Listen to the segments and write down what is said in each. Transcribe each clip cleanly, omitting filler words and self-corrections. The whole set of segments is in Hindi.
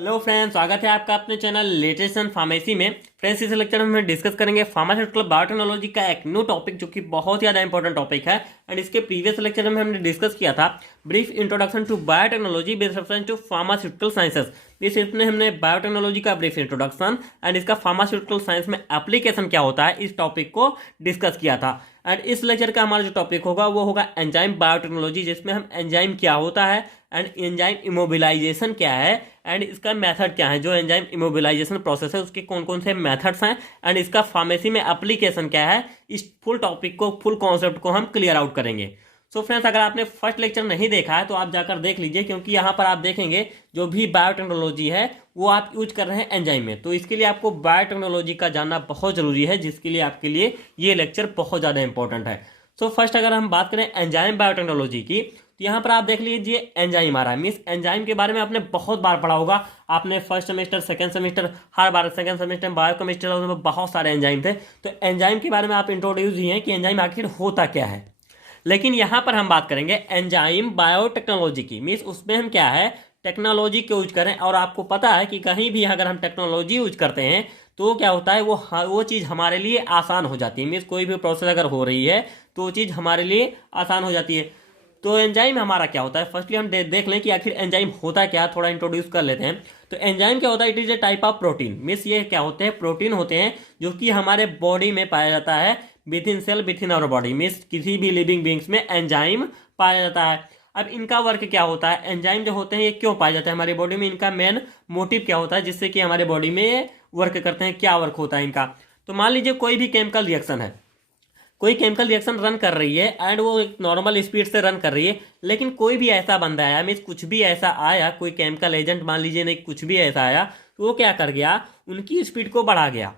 हेलो फ्रेंड्स, स्वागत है आपका अपने चैनल लेटेस्ट इन फार्मेसी में। फ्रेंड्स, इस लेक्चर में हम डिस्कस करेंगे फार्मास्यूटिकल बायोटेक्नोलॉजी का एक न्यू टॉपिक जो कि बहुत ही ज़्यादा इंपॉर्टेंट टॉपिक है। एंड इसके प्रीवियस लेक्चर में हमने डिस्कस किया था brief introduction to biotechnology with reference to pharmaceutical sciences. इसमें हमने बायोटेक्नोलॉजी का ब्रीफ इंट्रोडक्शन एंड इसका फार्मास्यूटिकल साइंस में एप्लीकेशन क्या होता है इस टॉपिक को डिस्कस किया था। एंड इस लेक्चर का हमारा जो टॉपिक होगा वो होगा एंजाइम बायोटेक्नोलॉजी, जिसमें हम एंजाइम क्या होता है एंड एंजाइम इमोबिलाइजेशन क्या है एंड इसका मेथड क्या है। जो एंजाइम इमोबिलाइजेशन प्रोसेस है उसके कौन कौन से मेथड्स हैं एंड इसका फार्मेसी में एप्लीकेशन क्या है, इस फुल टॉपिक को, फुल कॉन्सेप्ट को हम क्लियर आउट करेंगे। सो फ्रेंड्स, अगर आपने फर्स्ट लेक्चर नहीं देखा है तो आप जाकर देख लीजिए, क्योंकि यहाँ पर आप देखेंगे जो भी बायोटेक्नोलॉजी है वो आप यूज कर रहे हैं एंजाइम में। तो इसके लिए आपको बायोटेक्नोलॉजी का जानना बहुत जरूरी है, जिसके लिए आपके लिए ये लेक्चर बहुत ज़्यादा इंपॉर्टेंट है। सो फर्स्ट अगर हम बात करें एंजाइम बायोटेक्नोलॉजी की, तो यहाँ पर आप देख लीजिए एंजाइम आ रहा है। मीन्स एंजाइम के बारे में आपने बहुत बार पढ़ा होगा। आपने फर्स्ट सेमेस्टर, सेकंड सेमेस्टर, हर बार सेकंड सेमेस्टर बायोकेमिस्ट्री में बहुत सारे एंजाइम थे। तो एंजाइम के बारे में आप इंट्रोड्यूस ही हैं कि एंजाइम आखिर होता क्या है। लेकिन यहाँ पर हम बात करेंगे एंजाइम बायोटेक्नोलॉजी की। मीन्स उसमें हम क्या है, टेक्नोलॉजी को यूज करें। और आपको पता है कि कहीं भी अगर हम टेक्नोलॉजी यूज करते हैं तो क्या होता है, वो चीज़ हमारे लिए आसान हो जाती है। मीन्स कोई भी प्रोसेस अगर हो रही है तो वो चीज़ हमारे लिए आसान हो जाती है। तो एंजाइम हमारा क्या होता है, फर्स्टली हम देख लें कि आखिर एंजाइम होता क्या है, थोड़ा इंट्रोड्यूस कर लेते हैं। तो एंजाइम क्या होता है, it is a type of protein. Means ये क्या होते हैं, प्रोटीन होते हैं जो कि हमारे बॉडी में पाया जाता है, within cell, within our body. Means किसी भी लिविंग बींग्स में एंजाइम पाया जाता है। अब इनका वर्क क्या होता है, एंजाइम जो होते हैं ये क्यों पाए जाते हैं हमारी बॉडी में, इनका मेन मोटिव क्या होता है जिससे कि हमारे बॉडी में वर्क करते हैं, क्या वर्क होता है इनका। तो मान लीजिए कोई भी केमिकल रिएक्शन है, कोई केमिकल रिएक्शन रन कर रही है एंड वो एक नॉर्मल स्पीड से रन कर रही है। लेकिन कोई भी ऐसा बंदा आया, मीन्स कुछ भी ऐसा आया, कोई केमिकल एजेंट मान लीजिए, नहीं कुछ भी ऐसा आया, तो वो क्या कर गया, उनकी स्पीड को बढ़ा गया।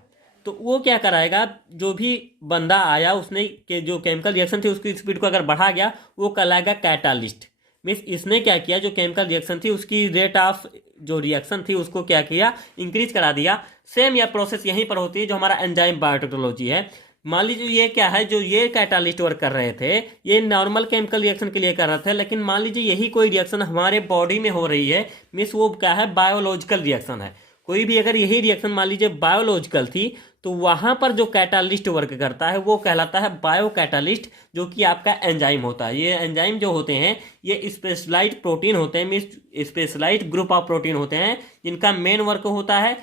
तो वो क्या कराएगा, जो भी बंदा आया उसने के जो केमिकल रिएक्शन थी उसकी स्पीड को अगर बढ़ा गया, वो कहलाएगा कैटालिस्ट। मीन्स इसने क्या किया, जो केमिकल रिएक्शन थी उसकी रेट ऑफ जो रिएक्शन थी उसको क्या किया, इंक्रीज करा दिया। सेम यह प्रोसेस यहीं पर होती है जो हमारा एंजाइम बायोटेक्नोलॉजी है। मान लीजिए ये क्या है, जो ये कैटालिस्ट वर्क कर रहे थे ये नॉर्मल केमिकल रिएक्शन के लिए कर रहे थे। लेकिन मान लीजिए यही कोई रिएक्शन हमारे बॉडी में हो रही है, मीन्स वो क्या है, बायोलॉजिकल रिएक्शन है। कोई भी अगर यही रिएक्शन मान लीजिए बायोलॉजिकल थी, तो वहां पर जो कैटालिस्ट वर्क करता है वो कहलाता है बायो कैटालिस्ट, जो कि आपका एंजाइम होता है। ये एंजाइम जो होते हैं ये स्पेशलाइज्ड प्रोटीन होते हैं, means specialized group of protein होते हैं, जिनका मेन वर्क होता है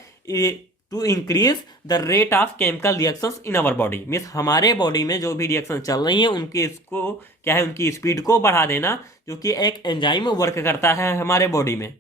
to increase the rate of chemical reactions in our body. Means हमारे बॉडी में जो भी रिएक्शन चल रही है उनकी इसको क्या है, उनकी स्पीड को बढ़ा देना, जो कि एक एंजाइम वर्क करता है हमारे बॉडी में।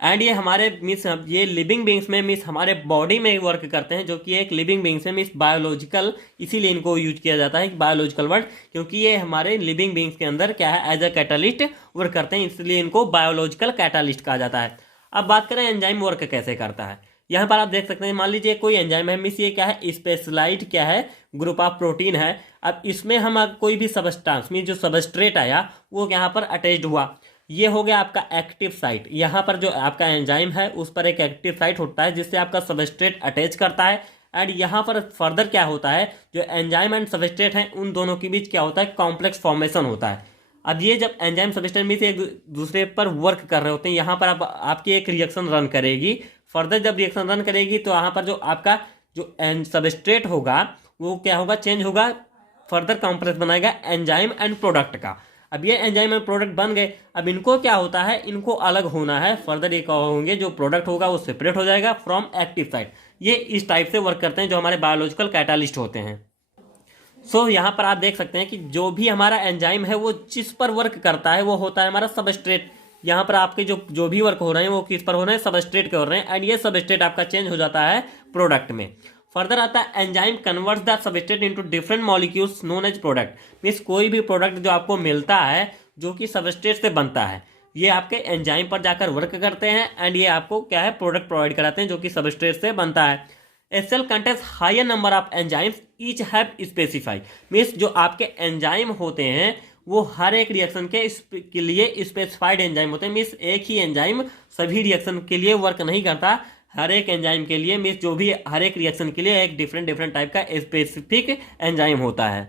एंड ये हमारे मीन्स ये लिविंग बींग्स में, मीन्स हमारे बॉडी में वर्क करते हैं, जो कि एक लिविंग बींग्स है, मीन्स बायोलॉजिकल, इसीलिए इनको यूज किया जाता है बायोलॉजिकल वर्ड, क्योंकि ये हमारे लिविंग बींग्स के अंदर क्या है, एज अ कैटालिस्ट वर्क करते हैं, इसलिए इनको बायोलॉजिकल कैटालिस्ट कहा जाता है। अब बात करें एंजाइम वर्क कैसे करता है। यहाँ पर आप देख सकते हैं, मान लीजिए कोई एंजाइम है, मीन्स ये क्या है, स्पेशलाइज्ड क्या है, ग्रुप ऑफ प्रोटीन है। अब इसमें हम कोई भी सबस्टांस, मीन्स जो सबस्ट्रेट आया वो यहाँ पर अटैच्ड हुआ, ये हो गया आपका एक्टिव साइट। यहाँ पर जो आपका एंजाइम है उस पर एक एक्टिव साइट होता है जिससे आपका सबस्ट्रेट अटैच करता है। एंड यहाँ पर फर्दर क्या होता है, जो एंजाइम एंड सबस्ट्रेट हैं उन दोनों के बीच क्या होता है, कॉम्प्लेक्स फॉर्मेशन होता है। अब ये जब एंजाइम सबस्ट्रेट में से एक दूसरे पर वर्क कर रहे होते हैं, यहाँ पर आपकी एक रिएक्शन रन करेगी। फर्दर जब रिएक्शन रन करेगी तो यहाँ पर जो आपका जो सबस्ट्रेट होगा वो क्या होगा, चेंज होगा, फर्दर कॉम्प्लेक्स बनाएगा एंजाइम एंड प्रोडक्ट का। अब ये एंजाइम एंड प्रोडक्ट बन गए। अब इनको क्या होता है, इनको अलग होना है, फर्दर ये होंगे, जो प्रोडक्ट होगा वो सेपरेट हो जाएगा फ्रॉम एक्टिव साइट। ये इस टाइप से वर्क करते हैं जो हमारे बायोलॉजिकल कैटालिस्ट होते हैं। सो यहाँ पर आप देख सकते हैं कि जो भी हमारा एंजाइम है वो जिस पर वर्क करता है वो होता है हमारा सबस्ट्रेट। यहाँ पर आपके जो भी वर्क हो रहे हैं वो किस पर हो रहे हैं, सबस्ट्रेट के हो रहे हैं। एंड ये सबस्ट्रेट आपका चेंज हो जाता है प्रोडक्ट में। फर्दर आता है enzyme converts the substrate into different molecules known as product. Means कोई भी प्रोडक्ट जो आपको मिलता है जो कि सबस्ट्रेट से बनता है, ये आपके एंजाइम पर जाकर वर्क करते हैं एंड ये आपको क्या है, प्रोडक्ट प्रोवाइड कराते हैं जो कि सबस्ट्रेट से बनता है। A cell contains higher number of enzymes each have specify. Means जो आपके एंजाइम होते हैं वो हर एक रिएक्शन के लिए स्पेसिफाइड एंजाइम होते हैं। मीन्स एक ही एंजाइम सभी रिएक्शन के लिए वर्क नहीं करता, हर एक एंजाइम के लिए, मीन्स जो भी हर एक रिएक्शन के लिए एक डिफरेंट टाइप का स्पेसिफिक एंजाइम होता है।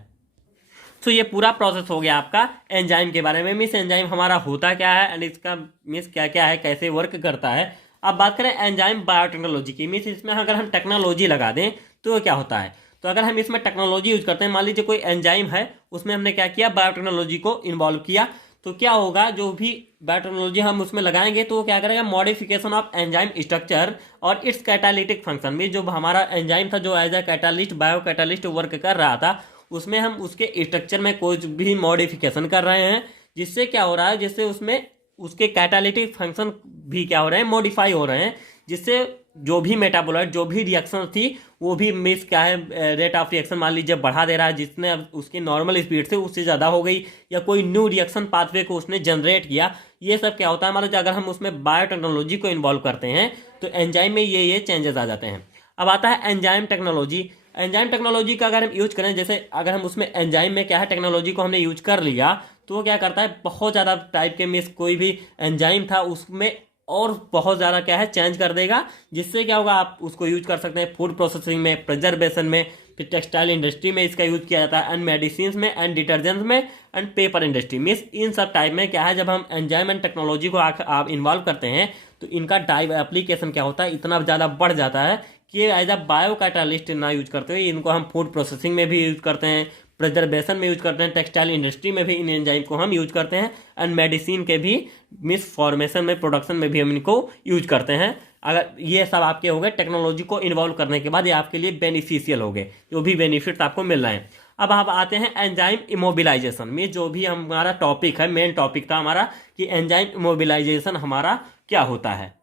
तो ये पूरा प्रोसेस हो गया आपका एंजाइम के बारे में। मीन्स एंजाइम हमारा होता क्या है एंड इसका मीन्स क्या क्या है, कैसे वर्क करता है। अब बात करें एंजाइम बायोटेक्नोलॉजी की, मीन्स इसमें अगर हम टेक्नोलॉजी लगा दें तो क्या होता है। तो अगर हम इसमें टेक्नोलॉजी यूज करते हैं, मान लीजिए कोई एंजाइम है, उसमें हमने क्या किया, बायोटेक्नोलॉजी को इन्वॉल्व किया, तो क्या होगा, जो भी बायोटेक्नोलॉजी हम उसमें लगाएंगे तो वो क्या करेगा, मॉडिफिकेशन ऑफ एंजाइम स्ट्रक्चर और इट्स कैटालिटिक फंक्शन में, जो हमारा एंजाइम था जो as a catalyst, biocatalyst work कर रहा था, उसमें हम उसके स्ट्रक्चर में कुछ भी मॉडिफिकेशन कर रहे हैं, जिससे क्या हो रहा है, जिससे उसमें उसके कैटालिटिक फंक्शन भी क्या हो रहे हैं, मॉडिफाई हो रहे हैं, जिससे जो भी मेटाबोलाइट, जो भी रिएक्शन थी वो भी मिस क्या है, रेट ऑफ रिएक्शन मान लीजिए बढ़ा दे रहा है, जिसने अब उसकी नॉर्मल स्पीड से उससे ज़्यादा हो गई, या कोई न्यू रिएक्शन पाथवे को उसने जनरेट किया। ये सब क्या होता है, मान लीजिए अगर हम उसमें बायोटेक्नोलॉजी को इन्वॉल्व करते हैं तो एंजाइम में ये चेंजेस आ जाते हैं। अब आता है एंजाइम टेक्नोलॉजी। एंजाइम टेक्नोलॉजी का अगर हम यूज करें, जैसे अगर हम उसमें एंजाइम में क्या है, टेक्नोलॉजी को हमने यूज कर लिया, तो वो क्या करता है, बहुत ज़्यादा टाइप के मिस कोई भी एंजाइम था उसमें और बहुत ज़्यादा क्या है चेंज कर देगा, जिससे क्या होगा, आप उसको यूज कर सकते हैं फूड प्रोसेसिंग में, प्रिजर्वेशन में, फिर टेक्सटाइल इंडस्ट्री में इसका यूज किया जाता है, एंड मेडिसिन में, एंड डिटर्जेंट्स में, एंड पेपर इंडस्ट्री में। इन सब टाइप में क्या है, जब हम एंजाइम एंड टेक्नोलॉजी को आप इन्वॉल्व करते हैं तो इनका टाइप एप्लीकेशन क्या होता है, इतना ज़्यादा बढ़ जाता है कि एज अ बायो कैटालिस्ट ना यूज करते हुए इनको हम फूड प्रोसेसिंग में भी यूज करते हैं, प्रिजर्वेशन में यूज करते हैं, टेक्सटाइल इंडस्ट्री में भी इन एंजाइम को हम यूज करते हैं, एंड मेडिसिन के भी मिस फॉर्मेशन में, प्रोडक्शन में भी हम इनको यूज करते हैं। अगर ये सब आपके हो गए टेक्नोलॉजी को इन्वॉल्व करने के बाद, ये आपके लिए बेनिफिशियल हो गए, जो भी बेनिफिट्स आपको मिल रहे हैं। अब आप आते हैं एंजाइम इमोबिलाइजेशन में, जो भी हमारा टॉपिक है, मेन टॉपिक था हमारा कि एंजाइम इमोबिलाइजेशन हमारा क्या होता है।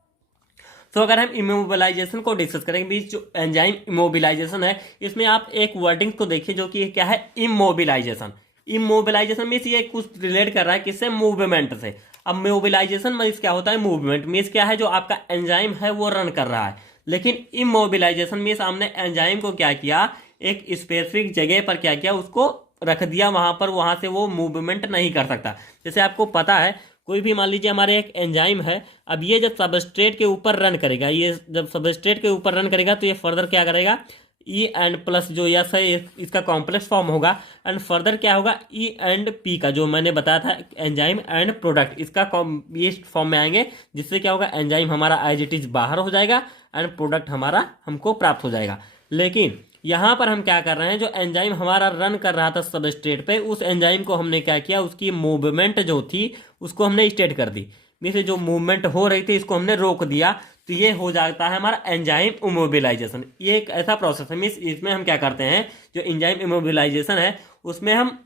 तो अगर हम इमोबिलाइजेशन को डिस्कस करेंगे, जो एंजाइम इमोबिलाइजेशन है, इसमें आप एक वर्डिंग को देखिए जो कि क्या है, इमोबिलाइजेशन। इमोबिलाइजेशन मीन्स ये कुछ रिलेट कर रहा है किससे, मूवमेंट से। अब मोबिलाइजेशन मीन्स क्या होता है, मूवमेंट मीन्स क्या है, जो आपका एंजाइम है वो रन कर रहा है, लेकिन इमोबिलाइजेशन मीन्स हमने एंजाइम को क्या किया, एक स्पेसिफिक जगह पर क्या किया, उसको रख दिया वहां पर, वहां से वो मूवमेंट नहीं कर सकता। जैसे आपको पता है, कोई भी मान लीजिए हमारे एक एंजाइम है, अब ये जब सबस्ट्रेट के ऊपर रन करेगा, ये जब सबस्ट्रेट के ऊपर रन करेगा तो ये फर्दर क्या करेगा, ई एंड प्लस जो यस है इसका कॉम्प्लेक्स फॉर्म होगा, एंड फर्दर क्या होगा, ई एंड पी का जो मैंने बताया था एंजाइम एंड प्रोडक्ट, इसका ये फॉर्म में आएंगे, जिससे क्या होगा, एंजाइम हमारा एज इट इज बाहर हो जाएगा एंड प्रोडक्ट हमारा हमको प्राप्त हो जाएगा। लेकिन यहाँ पर हम क्या कर रहे हैं, जो एंजाइम हमारा रन कर रहा था सबस्ट्रेट पे, उस एंजाइम को हमने क्या किया, उसकी मूवमेंट जो थी उसको हमने स्टेट कर दी, मीन्स जो मूवमेंट हो रही थी इसको हमने रोक दिया, तो ये हो जाता है हमारा एंजाइम इमोबिलाइजेशन। ये एक ऐसा प्रोसेस है, मीन्स इसमें हम क्या करते हैं, जो एंजाइम इमोबिलाइजेशन है उसमें हम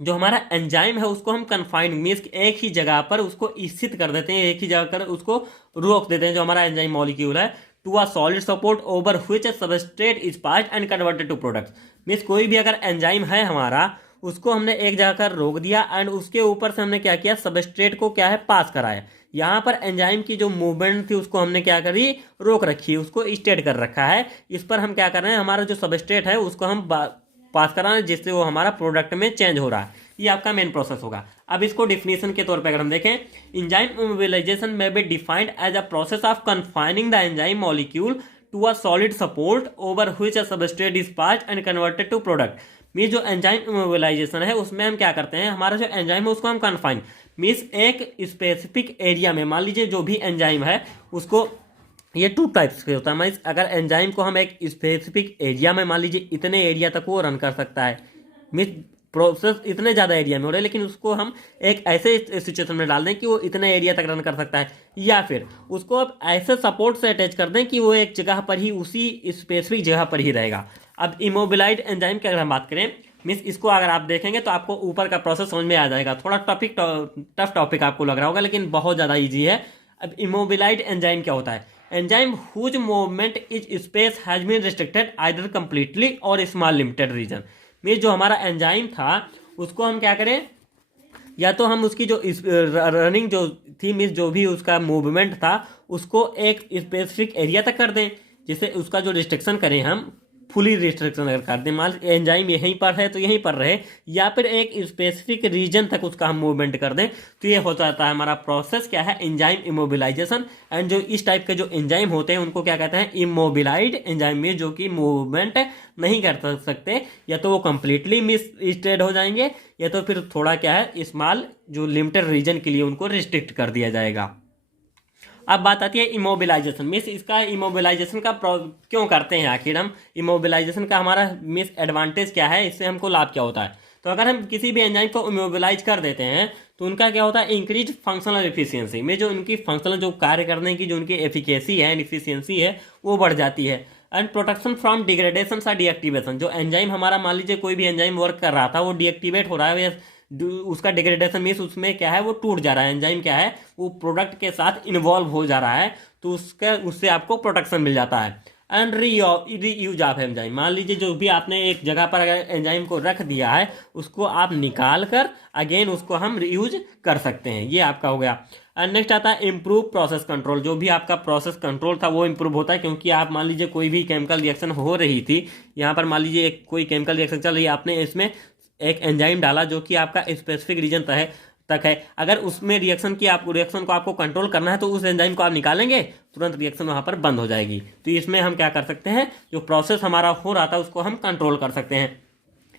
जो हमारा एंजाइम है उसको हम कन्फाइंड मीन्स एक ही जगह पर उसको स्थित कर देते हैं, एक ही जगह पर उसको रोक देते हैं, जो हमारा एंजाइम मॉलिक्यूल है, to a solid support over which a substrate is passed and converted to products. Means कोई भी अगर एंजाइम है हमारा, उसको हमने एक जगह कर रोक दिया एंड उसके ऊपर से हमने क्या किया, सबस्ट्रेट को क्या है पास कराया। यहाँ पर एंजाइम की जो मूवमेंट थी उसको हमने क्या करी, रोक रखी, उसको स्टेट कर रखा है। इस पर हम क्या कर रहे हैं, हमारा जो सबस्ट्रेट है उसको हम पास करा रहे हैं, जिससे वो हमारा प्रोडक्ट में चेंज हो रहा है। ये आपका मेन प्रोसेस होगा। अब इसको डिफिनेशन के तौर पे अगर हम देखें, एंजाइम इमोबिलाइजेशन में be defined as a process of confining the enzyme molecule to a solid support over which a substrate is passed and converted to product. Means जो एंजाइम इमोबिलाइजेशन है उसमें हम क्या करते हैं, हमारा जो एंजाइम है उसको हम कन्फाइन मीन्स एक स्पेसिफिक एरिया में, मान लीजिए जो भी एंजाइम है उसको, ये टू टाइप्स के होता है। मीन्स अगर एंजाइम को हम एक स्पेसिफिक एरिया में, मान लीजिए इतने एरिया तक वो रन कर सकता है, मीन्स प्रोसेस इतने ज़्यादा एरिया में हो रहे हैं, लेकिन उसको हम एक ऐसे सिचुएशन में डाल दें कि वो इतने एरिया तक रन कर सकता है, या फिर उसको अब ऐसे सपोर्ट से अटैच कर दें कि वो एक जगह पर ही, उसी स्पेसिफिक जगह पर ही रहेगा। अब इमोबिलाइज्ड एंजाइम की अगर हम बात करें, मीन्स इसको अगर आप देखेंगे तो आपको ऊपर का प्रोसेस समझ में आ जाएगा। थोड़ा टफ टॉपिक आपको लग रहा होगा, लेकिन बहुत ज़्यादा ईजी है। अब इमोबिलाइज्ड एंजाइम क्या होता है, enzyme whose movement is space has been restricted either completely or small limited region. Means जो हमारा एंजाइम था उसको हम क्या करें, या तो हम उसकी जो रनिंग जो थी, मीन्स जो भी उसका मूवमेंट था उसको एक स्पेसिफिक एरिया तक कर दें, जिससे उसका जो रिस्ट्रिक्शन करें हम फुली रिस्ट्रिक्शन अगर कर दें, मान एंजाइम यहीं पर है तो यहीं पर रहे, या फिर एक स्पेसिफिक रीजन तक उसका हम मूवमेंट कर दें, तो ये हो जाता है हमारा प्रोसेस क्या है, एंजाइम इमोबिलाइजेशन। एंड जो इस टाइप के जो एंजाइम होते हैं उनको क्या कहते हैं, इमोबिलाइज्ड एंजाइम, में जो कि मूवमेंट नहीं कर सकते, या तो वो कंप्लीटली मिस स्टेड हो जाएंगे, या तो फिर थोड़ा क्या है स्मॉल जो लिमिटेड रीजन के लिए उनको रिस्ट्रिक्ट कर दिया जाएगा। अब बात आती है इमोबिलाइजेशन। मिस इसका इमोबिलाइजेशन का क्यों करते हैं आखिर हम, इमोबिलाइजेशन का हमारा मिस एडवांटेज क्या है, इससे हमको लाभ क्या होता है। तो अगर हम किसी भी एंजाइम को इमोबिलाइज कर देते हैं तो उनका क्या होता है, इंक्रीज फंक्शनल एफिशिएंसी में जो उनकी फंक्शनल जो कार्य करने की जो उनकी एफिकेसी है, एफिशिएंसी है, वो बढ़ जाती है। एंड प्रोटेक्शन फ्रॉम डिग्रेडेशन या डीएक्टिवेशन, जो एंजाइम हमारा मान लीजिए कोई भी एंजाइम वर्क कर रहा था वो डीएक्टिवेट हो रहा है, उसका डिग्रेडेशन मीन्स उसमें क्या है वो टूट जा रहा है, एंजाइम क्या है वो प्रोडक्ट के साथ इन्वॉल्व हो जा रहा है, तो उससे आपको प्रोटेक्शन मिल जाता है। एंड रीयूज ऑफ एंजाइम, मान लीजिए जो भी आपने एक जगह पर अगर एंजाइम को रख दिया है उसको आप निकाल कर अगेन उसको हम रीयूज कर सकते हैं, ये आपका हो गया। एंड नेक्स्ट आता है इम्प्रूव प्रोसेस कंट्रोल, जो भी आपका प्रोसेस कंट्रोल था वो इम्प्रूव होता है, क्योंकि आप मान लीजिए कोई भी केमिकल रिएक्शन हो रही थी, यहाँ पर मान लीजिए कोई केमिकल रिएक्शन चल रही है, आपने इसमें एक एंजाइम डाला जो कि आपका स्पेसिफिक रीजन तक है, अगर उसमें रिएक्शन को आपको कंट्रोल करना है तो उस एंजाइम को आप निकालेंगे, तुरंत रिएक्शन वहाँ पर बंद हो जाएगी। तो इसमें हम क्या कर सकते हैं, जो प्रोसेस हमारा हो रहा था उसको हम कंट्रोल कर सकते हैं।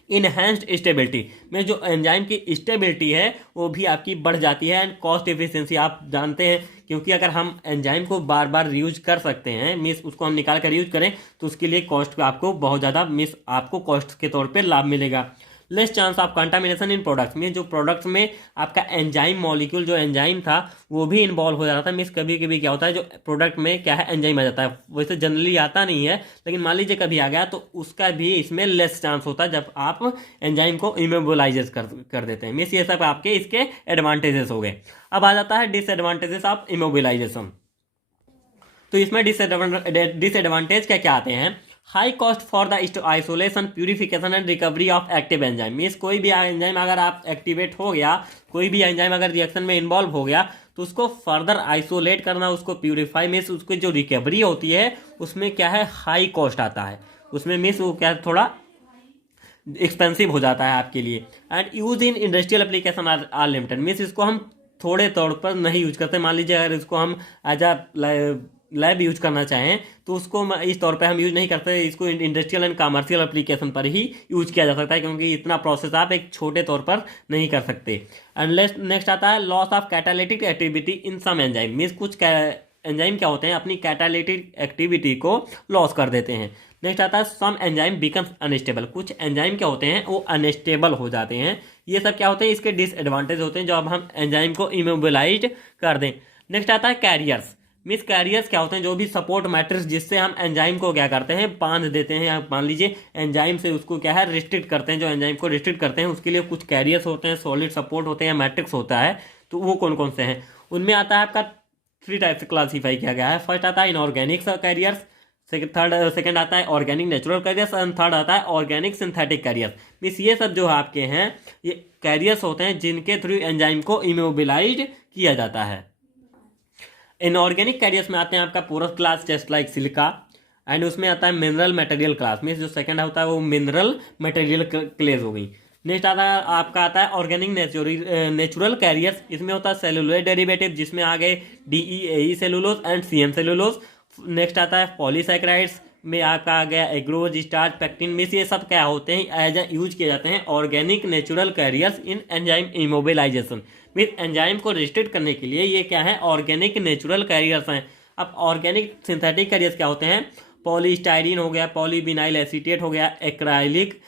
इनहेंस्ड स्टेबिलिटी में जो एंजाइम की स्टेबिलिटी है वो भी आपकी बढ़ जाती है। एंड कॉस्ट एफिशिएंसी, आप जानते हैं क्योंकि अगर हम एंजाइम को बार बार रीयूज कर सकते हैं, मिस उसको हम निकाल कर यूज करें तो उसके लिए कॉस्ट आपको बहुत ज़्यादा मिस आपको कॉस्ट के तौर पे लाभ मिलेगा। Less chance of contamination in products में, जो प्रोडक्ट्स में आपका एंजाइम मॉलिक्यूल जो एंजाइम था वो भी इन्वॉल्व हो जाता था। मिस कभी कभी क्या होता है जो प्रोडक्ट में क्या है एंजाइम आ जाता है, वैसे जनरली आता नहीं है, लेकिन मान लीजिए कभी आ गया तो उसका भी इसमें लेस चांस होता है जब आप एंजाइम को इमोबिलाइज कर देते हैं। मिस ये सब आपके इसके एडवांटेजेस हो गए। अब आ जाता है डिसएडवांटेजेस ऑफ इमोबिलाइजेशन। तो इसमें डिसएडवांटेज क्या क्या आते हैं, high cost for the isolation, purification and recovery of active enzyme. Means कोई भी एंजाइम अगर आप एक्टिवेट हो गया, कोई भी एंजाइम अगर रिएक्शन में इन्वॉल्व हो गया तो उसको फर्दर आइसोलेट करना, उसको प्यूरिफाई, मीन्स उसकी जो रिकवरी होती है उसमें क्या है हाई कॉस्ट आता है, उसमें मीन्स वो क्या थोड़ा एक्सपेंसिव हो जाता है आपके लिए। And use in industrial application are limited, means इसको हम थोड़े तौर पर नहीं यूज करते। मान लीजिए अगर इसको हम एज अ लैब यूज करना चाहें तो उसको इस तौर पे हम यूज नहीं करते, इसको इंडस्ट्रियल एंड कमर्शियल एप्लीकेशन पर ही यूज किया जा सकता है, क्योंकि इतना प्रोसेस आप एक छोटे तौर पर नहीं कर सकते। एंड नेक्स्ट आता है loss of catalytic activity in some enzyme, means कुछ एंजाइम क्या होते हैं अपनी कैटालिटिक एक्टिविटी को लॉस कर देते हैं। नेक्स्ट आता है सम एंजाइम बिकम्स अनस्टेबल, कुछ एंजाइम क्या होते हैं वो अनस्टेबल हो जाते हैं। ये सब क्या होते हैं इसके डिसएडवांटेज होते हैं जब हम एंजाइम को इमोबिलाइज कर दें। नेक्स्ट आता है कैरियर्स, मिस कैरियर्स क्या होते हैं, जो भी सपोर्ट मैट्रिक्स जिससे हम एंजाइम को क्या करते हैं बांध देते हैं, या मान लीजिए एंजाइम से उसको क्या है रिस्ट्रिक्ट करते हैं, जो एंजाइम को रिस्ट्रिक्ट करते हैं उसके लिए कुछ कैरियर्स होते हैं, सॉलिड सपोर्ट होते हैं, मैट्रिक्स होता है। तो वो कौन कौन से हैं, उनमें आता है आपका 3 टाइप से क्लासीफाई किया गया है। फर्स्ट आता है इनऑर्गेनिक कैरियर्स, सेकंड आता है organic natural carriers, and third आता है ऑर्गेनिक सिंथेटिक कैरियर्स। मिस ये सब जो आपके हैं ये कैरियर्स होते हैं जिनके थ्रू एंजाइम को इमोबिलाइज किया जाता है। इनऑर्गेनिक कैरियर्स में आते हैं आपका porous class just like silica, and उसमें आता है मिनरल मटेरियल क्लास, मीन्स जो सेकंड होता है वो मिनरल मटेरियल क्लेज हो गई। नेक्स्ट आता है ऑर्गेनिक नेचुरल कैरियर्स, इसमें होता है सेलुलोज डेरिवेटिव जिसमें आ गए DEAE cellulose and CM cellulose. Next आता है पॉलीसैकेराइड्स में आपका आ गया एग्रोज, स्टार्च, पेक्टिन, मिस ये सब क्या होते हैं एज यूज किए जाते हैं ऑर्गेनिक नेचुरल कैरियर्स इन एंजाइम इमोबिलाइजेशन। मीन एंजाइम को रिस्ट्रिक्ट करने के लिए ये क्या है ऑर्गेनिक नेचुरल कैरियर्स हैं। अब ऑर्गेनिक सिंथेटिक कैरियर्स क्या होते हैं, पॉलीस्टाइरीन हो गया, पॉलीविनाइल एसीटेट हो गया, एक्राइलिक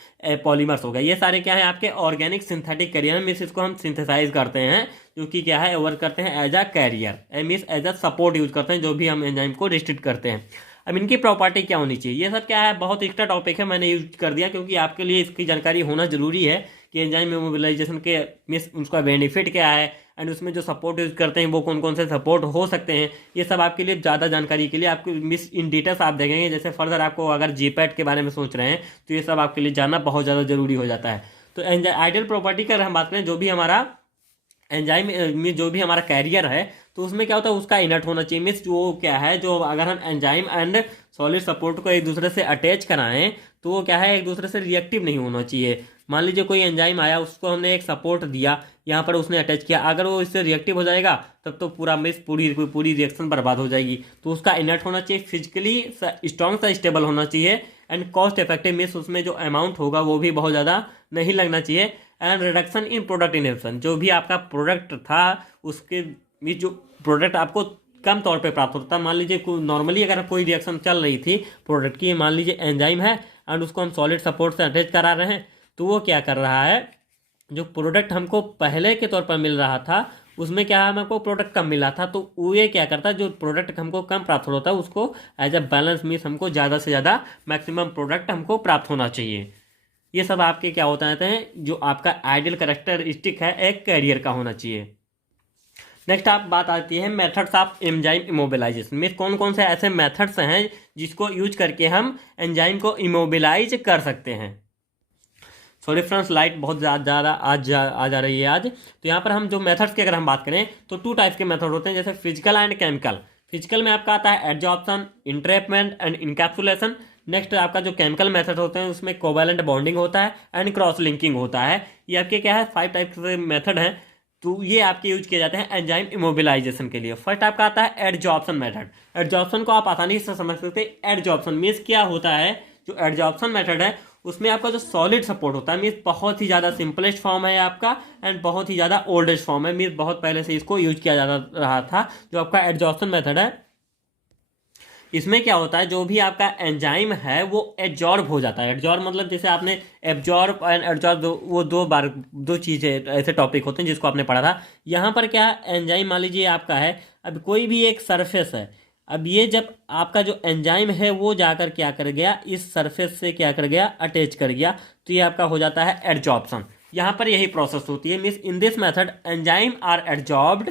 पॉलीमर्स हो गया, ये सारे क्या है आपके ऑर्गेनिक सिंथेटिक कैरियर हैं। मीन्स इसको हम सिंथेसाइज करते हैं जो कि क्या है वर्क करते हैं as a carrier, means as a support use करते हैं जो भी हम एंजाइम को रिस्ट्रिक्ट करते हैं। अब इनकी प्रॉपर्टी क्या होनी चाहिए, ये सब क्या है बहुत एक्स्ट्रा टॉपिक है, मैंने यूज कर दिया क्योंकि आपके लिए इसकी जानकारी होना जरूरी है कि एंजाइम इमोबिलाइजेशन के मीन्स उसका बेनिफिट क्या है, एंड उसमें जो सपोर्ट यूज करते हैं वो कौन कौन से सपोर्ट हो सकते हैं। ये सब आपके लिए ज़्यादा जानकारी के लिए आपको मिस इन डिटेल्स आप देखेंगे, जैसे फर्दर आपको अगर जीपैट के बारे में सोच रहे हैं तो ये सब आपके लिए जानना बहुत ज़्यादा जरूरी हो जाता है। तो आइडियल प्रॉपर्टी का हम बात करें, जो भी हमारा एंजाइम में जो भी हमारा कैरियर है तो उसमें क्या होता है उसका इनर्ट होना चाहिए। मीन्स जो क्या है जो अगर हम एंजाइम एंड सॉलिड सपोर्ट को एक दूसरे से अटैच कराएं तो वो क्या है एक दूसरे से रिएक्टिव नहीं होना चाहिए। मान लीजिए कोई एंजाइम आया उसको हमने एक सपोर्ट दिया, यहाँ पर उसने अटैच किया, अगर वो इससे रिएक्टिव हो जाएगा तब तो पूरा मिस पूरी रिएक्शन बर्बाद हो जाएगी। तो उसका इनर्ट होना चाहिए, फिजिकली स्ट्रॉन्ग सा स्टेबल होना चाहिए, एंड कॉस्ट इफेक्टिव मीन्स उसमें जो अमाउंट होगा वो भी बहुत ज़्यादा नहीं लगना चाहिए। And reduction in product inhibition, जो भी आपका प्रोडक्ट था उसके भी जो प्रोडक्ट आपको कम तौर पे प्राप्त होता है। मान लीजिए नॉर्मली अगर कोई रिएक्शन चल रही थी प्रोडक्ट की, मान लीजिए एंजाइम है एंड उसको हम सॉलिड सपोर्ट से अटैच करा रहे हैं, तो वो क्या कर रहा है, जो प्रोडक्ट हमको पहले के तौर पर मिल रहा था उसमें क्या है, हमको प्रोडक्ट कम मिला था, तो वो ये क्या करता है, जो प्रोडक्ट हमको कम प्राप्त होता है उसको एज अ बैलेंस मीन्स हमको ज़्यादा से ज़्यादा मैक्सिमम प्रोडक्ट हमको प्राप्त होना चाहिए। ये सब आपके क्या होता है, जो आपका आइडियल कैरेक्टरिस्टिक है एक कैरियर का होना चाहिए। नेक्स्ट आप बात आती है मेथड्स ऑफ एंजाइम इमोबिलाइजेशन में, कौन कौन से ऐसे मेथड्स हैं जिसको यूज करके हम एंजाइम को इमोबिलाइज कर सकते हैं। सॉरी फ्रेंड्स, लाइट बहुत ज़्यादा आ जा रही है आज। तो यहाँ पर हम जो मेथड्स की अगर हम बात करें तो 2 टाइप्स के मेथड होते हैं, जैसे फिजिकल एंड केमिकल। फिजिकल में आपका आता है adsorption, entrapment and encapsulation. Next आपका जो केमिकल मेथड होते हैं उसमें कोवैलेंट बॉन्डिंग होता है एंड क्रॉस लिंकिंग होता है। ये आपके क्या है 5 टाइप के मेथड हैं, तो ये आपके यूज किए जाते हैं एंजाइम इमोबिलाइजेशन के लिए। फर्स्ट आपका आता है एडजॉर्प्शन मेथड। एडजॉर्प्शन को आप आसानी से समझ सकते हैं। एडजॉर्प्शन मीन्स क्या होता है, जो एडजॉर्प्शन मेथड है उसमें आपका जो सॉलिड सपोर्ट होता है मीन्स बहुत ही ज़्यादा सिंपलेस्ट फॉर्म है आपका एंड बहुत ही ज़्यादा ओल्डेस्ट फॉर्म है, मीन्स बहुत पहले से इसको यूज किया जा रहा था। जो आपका एडजॉर्प्शन मेथड है इसमें क्या होता है, जो भी आपका एंजाइम है वो एब्जॉर्ब हो जाता है। एब्जॉर्ब मतलब जैसे आपने एब्जॉर्ब एंड एब्जॉर्ब वो दो चीज़ें ऐसे टॉपिक होते हैं जिसको आपने पढ़ा था। यहाँ पर क्या एंजाइम मान लीजिए आपका है, अब कोई भी एक सरफेस है, अब ये जब आपका जो एंजाइम है वो जाकर क्या कर गया, इस सरफेस से क्या कर गया, अटैच कर गया, तो ये आपका हो जाता है एडजॉर्प्शन। यहाँ पर यही प्रोसेस होती है, means in this method enzyme are adsorbed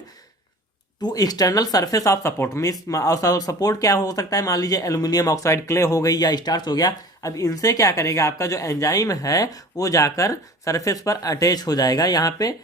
to external surface of support. Means support क्या हो सकता है, मान लीजिए एल्यूमिनियम ऑक्साइड, क्ले हो गई या स्टार्च हो गया। अब इनसे क्या करेगा, आपका जो एंजाइम है वो जाकर सरफेस पर अटैच हो जाएगा। यहाँ पे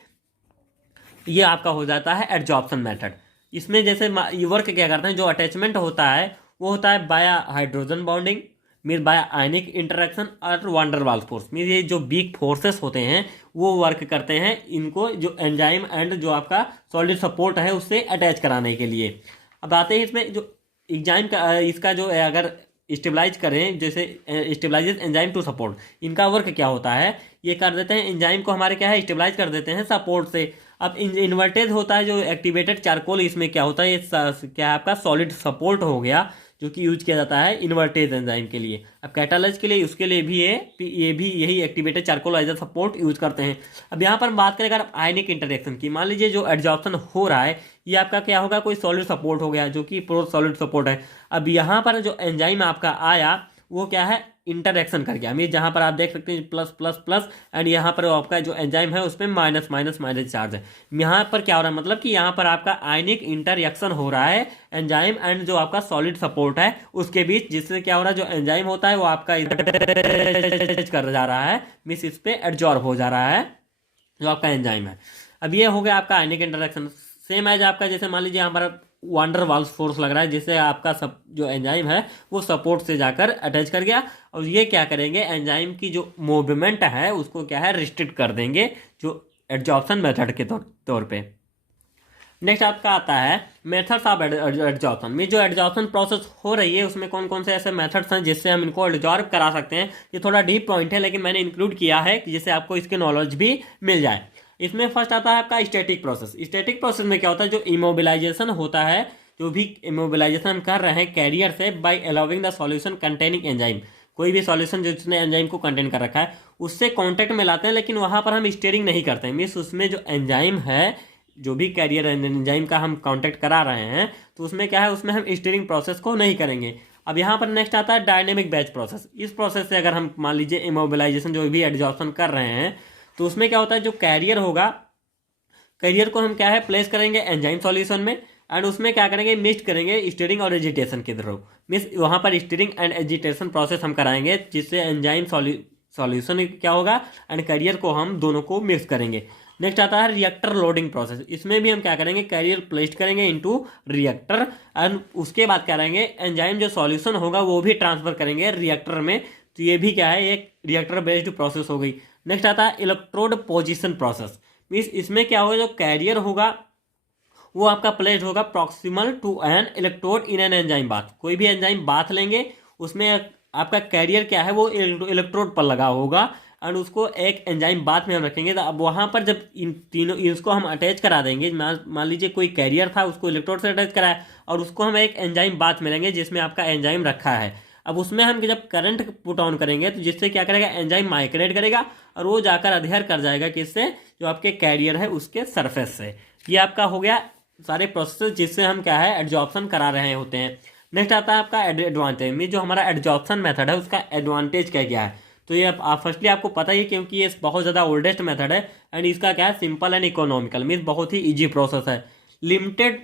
ये आपका हो जाता है एडजॉर्प्शन मेथड। इसमें जैसे ये वर्क क्या करते हैं, जो अटैचमेंट होता है वो होता है बाया हाइड्रोजन बॉन्डिंग, मीन बाया आयनिक इंटरेक्शन और वांडर वाल्स फोर्स। मीन ये जो वीक फोर्सेस होते हैं वो वर्क करते हैं इनको जो एंजाइम एंड जो आपका सॉलिड सपोर्ट है उससे अटैच कराने के लिए। अब आते हैं इसमें जो एंजाइम का इसका जो है, अगर स्टेबलाइज करें, जैसे स्टेबलाइजेस एंजाइम टू सपोर्ट, इनका वर्क क्या होता है, ये कर देते हैं एंजाइम को हमारे क्या है स्टेबलाइज कर देते हैं सपोर्ट से। अब इन्वर्टेज होता है जो एक्टिवेटेड चारकोल, इसमें क्या होता है, ये क्या है आपका सॉलिड सपोर्ट हो गया जो कि यूज किया जाता है इन्वर्टेज एंजाइम के लिए। अब कैटालाइज के लिए उसके लिए भी ये भी यही activated charcoal as a support use करते हैं। अब यहाँ पर बात करें अगर आयनिक इंटरेक्शन की, मान लीजिए जो एडजॉर्प्शन हो रहा है ये आपका क्या होगा, कोई सॉलिड सपोर्ट हो गया जो कि प्रो सॉलिड सपोर्ट है। अब यहाँ पर जो एंजाइम आपका आया वो क्या है इंटरेक्शन कर गया, मीन जहाँ पर आप देख सकते हैं प्लस प्लस प्लस एंड यहाँ पर आपका जो एंजाइम है उसमें माइनस माइनस माइनस चार्ज है। यहाँ पर क्या हो रहा है, मतलब कि यहाँ पर आपका आयनिक इंटरएक्शन हो रहा है एंजाइम एंड जो आपका सॉलिड सपोर्ट है उसके बीच, जिससे क्या हो रहा है, जो एंजाइम होता है वो आपका कर जा रहा है, मीन्स इस पे एब्जॉर्ब हो जा रहा है जो आपका एंजाइम है। अब ये हो गया आपका आयनिक इंटरेक्शन। सेम एज आपका जैसे मान लीजिए यहाँ पर वांडर वाल्स फोर्स लग रहा है, जिससे आपका सब जो एंजाइम है वो सपोर्ट से जाकर अटैच कर गया, और ये क्या करेंगे एंजाइम की जो मूवमेंट है उसको क्या है रिस्ट्रिक्ट कर देंगे जो एडजॉर्प्शन मेथड के तौर पे। नेक्स्ट आपका आता है मेथड्स ऑफ एडजॉर्प्शन में, जो एडजॉर्प्शन प्रोसेस हो रही है उसमें कौन कौन से ऐसे मेथड्स हैं जिससे हम इनको एडजॉर्ब करा सकते हैं। ये थोड़ा डीप पॉइंट है लेकिन मैंने इंक्लूड किया है जिससे आपको इसकी नॉलेज भी मिल जाए। इसमें फर्स्ट आता है आपका स्टैटिक प्रोसेस। स्टैटिक प्रोसेस में क्या होता है, जो इमोबिलाइजेशन होता है, जो भी इमोबिलाइजेशन हम कर रहे हैं कैरियर से bye allowing the solution containing enzyme, कोई भी सॉल्यूशन जिसने एंजाइम को कंटेन कर रखा है उससे कांटेक्ट में लाते हैं, लेकिन वहाँ पर हम स्टीयरिंग नहीं करते हैं। मीन्स उसमें जो एंजाइम है, जो भी कैरियर एंजाइम का हम कांटेक्ट करा रहे हैं, तो उसमें क्या है, उसमें हम स्टीयरिंग प्रोसेस को नहीं करेंगे। अब यहाँ पर नेक्स्ट आता है डायनेमिक बैच प्रोसेस। इस प्रोसेस से अगर हम मान लीजिए इमोबिलाइजेशन जो भी एडजॉर्प्शन कर रहे हैं, तो उसमें क्या होता है, जो कैरियर होगा, कैरियर को हम क्या है प्लेस करेंगे एंजाइम सॉल्यूशन में एंड उसमें क्या करेंगे मिक्स करेंगे स्टीयरिंग और एजिटेशन के थ्रू। मीन्स वहाँ पर स्टीयरिंग एंड एजिटेशन प्रोसेस हम कराएंगे जिससे एंजाइम सॉल्यूशन क्या होगा एंड कैरियर को हम दोनों को मिक्स करेंगे। नेक्स्ट आता है रिएक्टर लोडिंग प्रोसेस। इसमें भी हम क्या करेंगे कैरियर प्लेस करेंगे इनटू रिएक्टर एंड उसके बाद क्या करेंगे एंजाइम जो सॉल्यूशन होगा वो भी ट्रांसफर करेंगे रिएक्टर में। तो ये भी क्या है एक रिएक्टर बेस्ड प्रोसेस हो गई। नेक्स्ट आता है इलेक्ट्रोड पोजीशन प्रोसेस। मीन्स इसमें क्या होगा, जो कैरियर होगा वो आपका प्लेस्ड होगा proximal to an electrode in an enzyme bath. कोई भी एंजाइम बाथ लेंगे उसमें आपका कैरियर क्या है वो इलेक्ट्रोड पर लगा होगा एंड उसको एक एंजाइम बाथ में हम रखेंगे। तो अब वहाँ पर जब इन तीनों इसको हम अटैच करा देंगे, मान लीजिए कोई कैरियर था उसको इलेक्ट्रोड से अटैच कराया और उसको हम एक एंजाइम बाथ मिलेंगे जिसमें आपका एंजाइम रखा है। अब उसमें हम जब करंट पुट ऑन करेंगे तो जिससे क्या करेगा, एंजाइम माइग्रेट करेगा और वो जाकर अधेयर कर जाएगा किससे, जो आपके कैरियर है उसके सरफेस से। ये आपका हो गया सारे प्रोसेस जिससे हम क्या है एडजॉर्प्शन करा रहे होते हैं। नेक्स्ट आता है आपका एडवांटेज में, जो हमारा एडजॉर्प्शन मेथड है उसका एडवांटेज क्या है। तो ये आप फर्स्टली आपको पता ही है क्योंकि ये बहुत ज़्यादा ओल्डेस्ट मेथड है एंड इसका क्या है, सिंपल एंड इकोनॉमिकल, मीन्स बहुत ही ईजी प्रोसेस है। Limited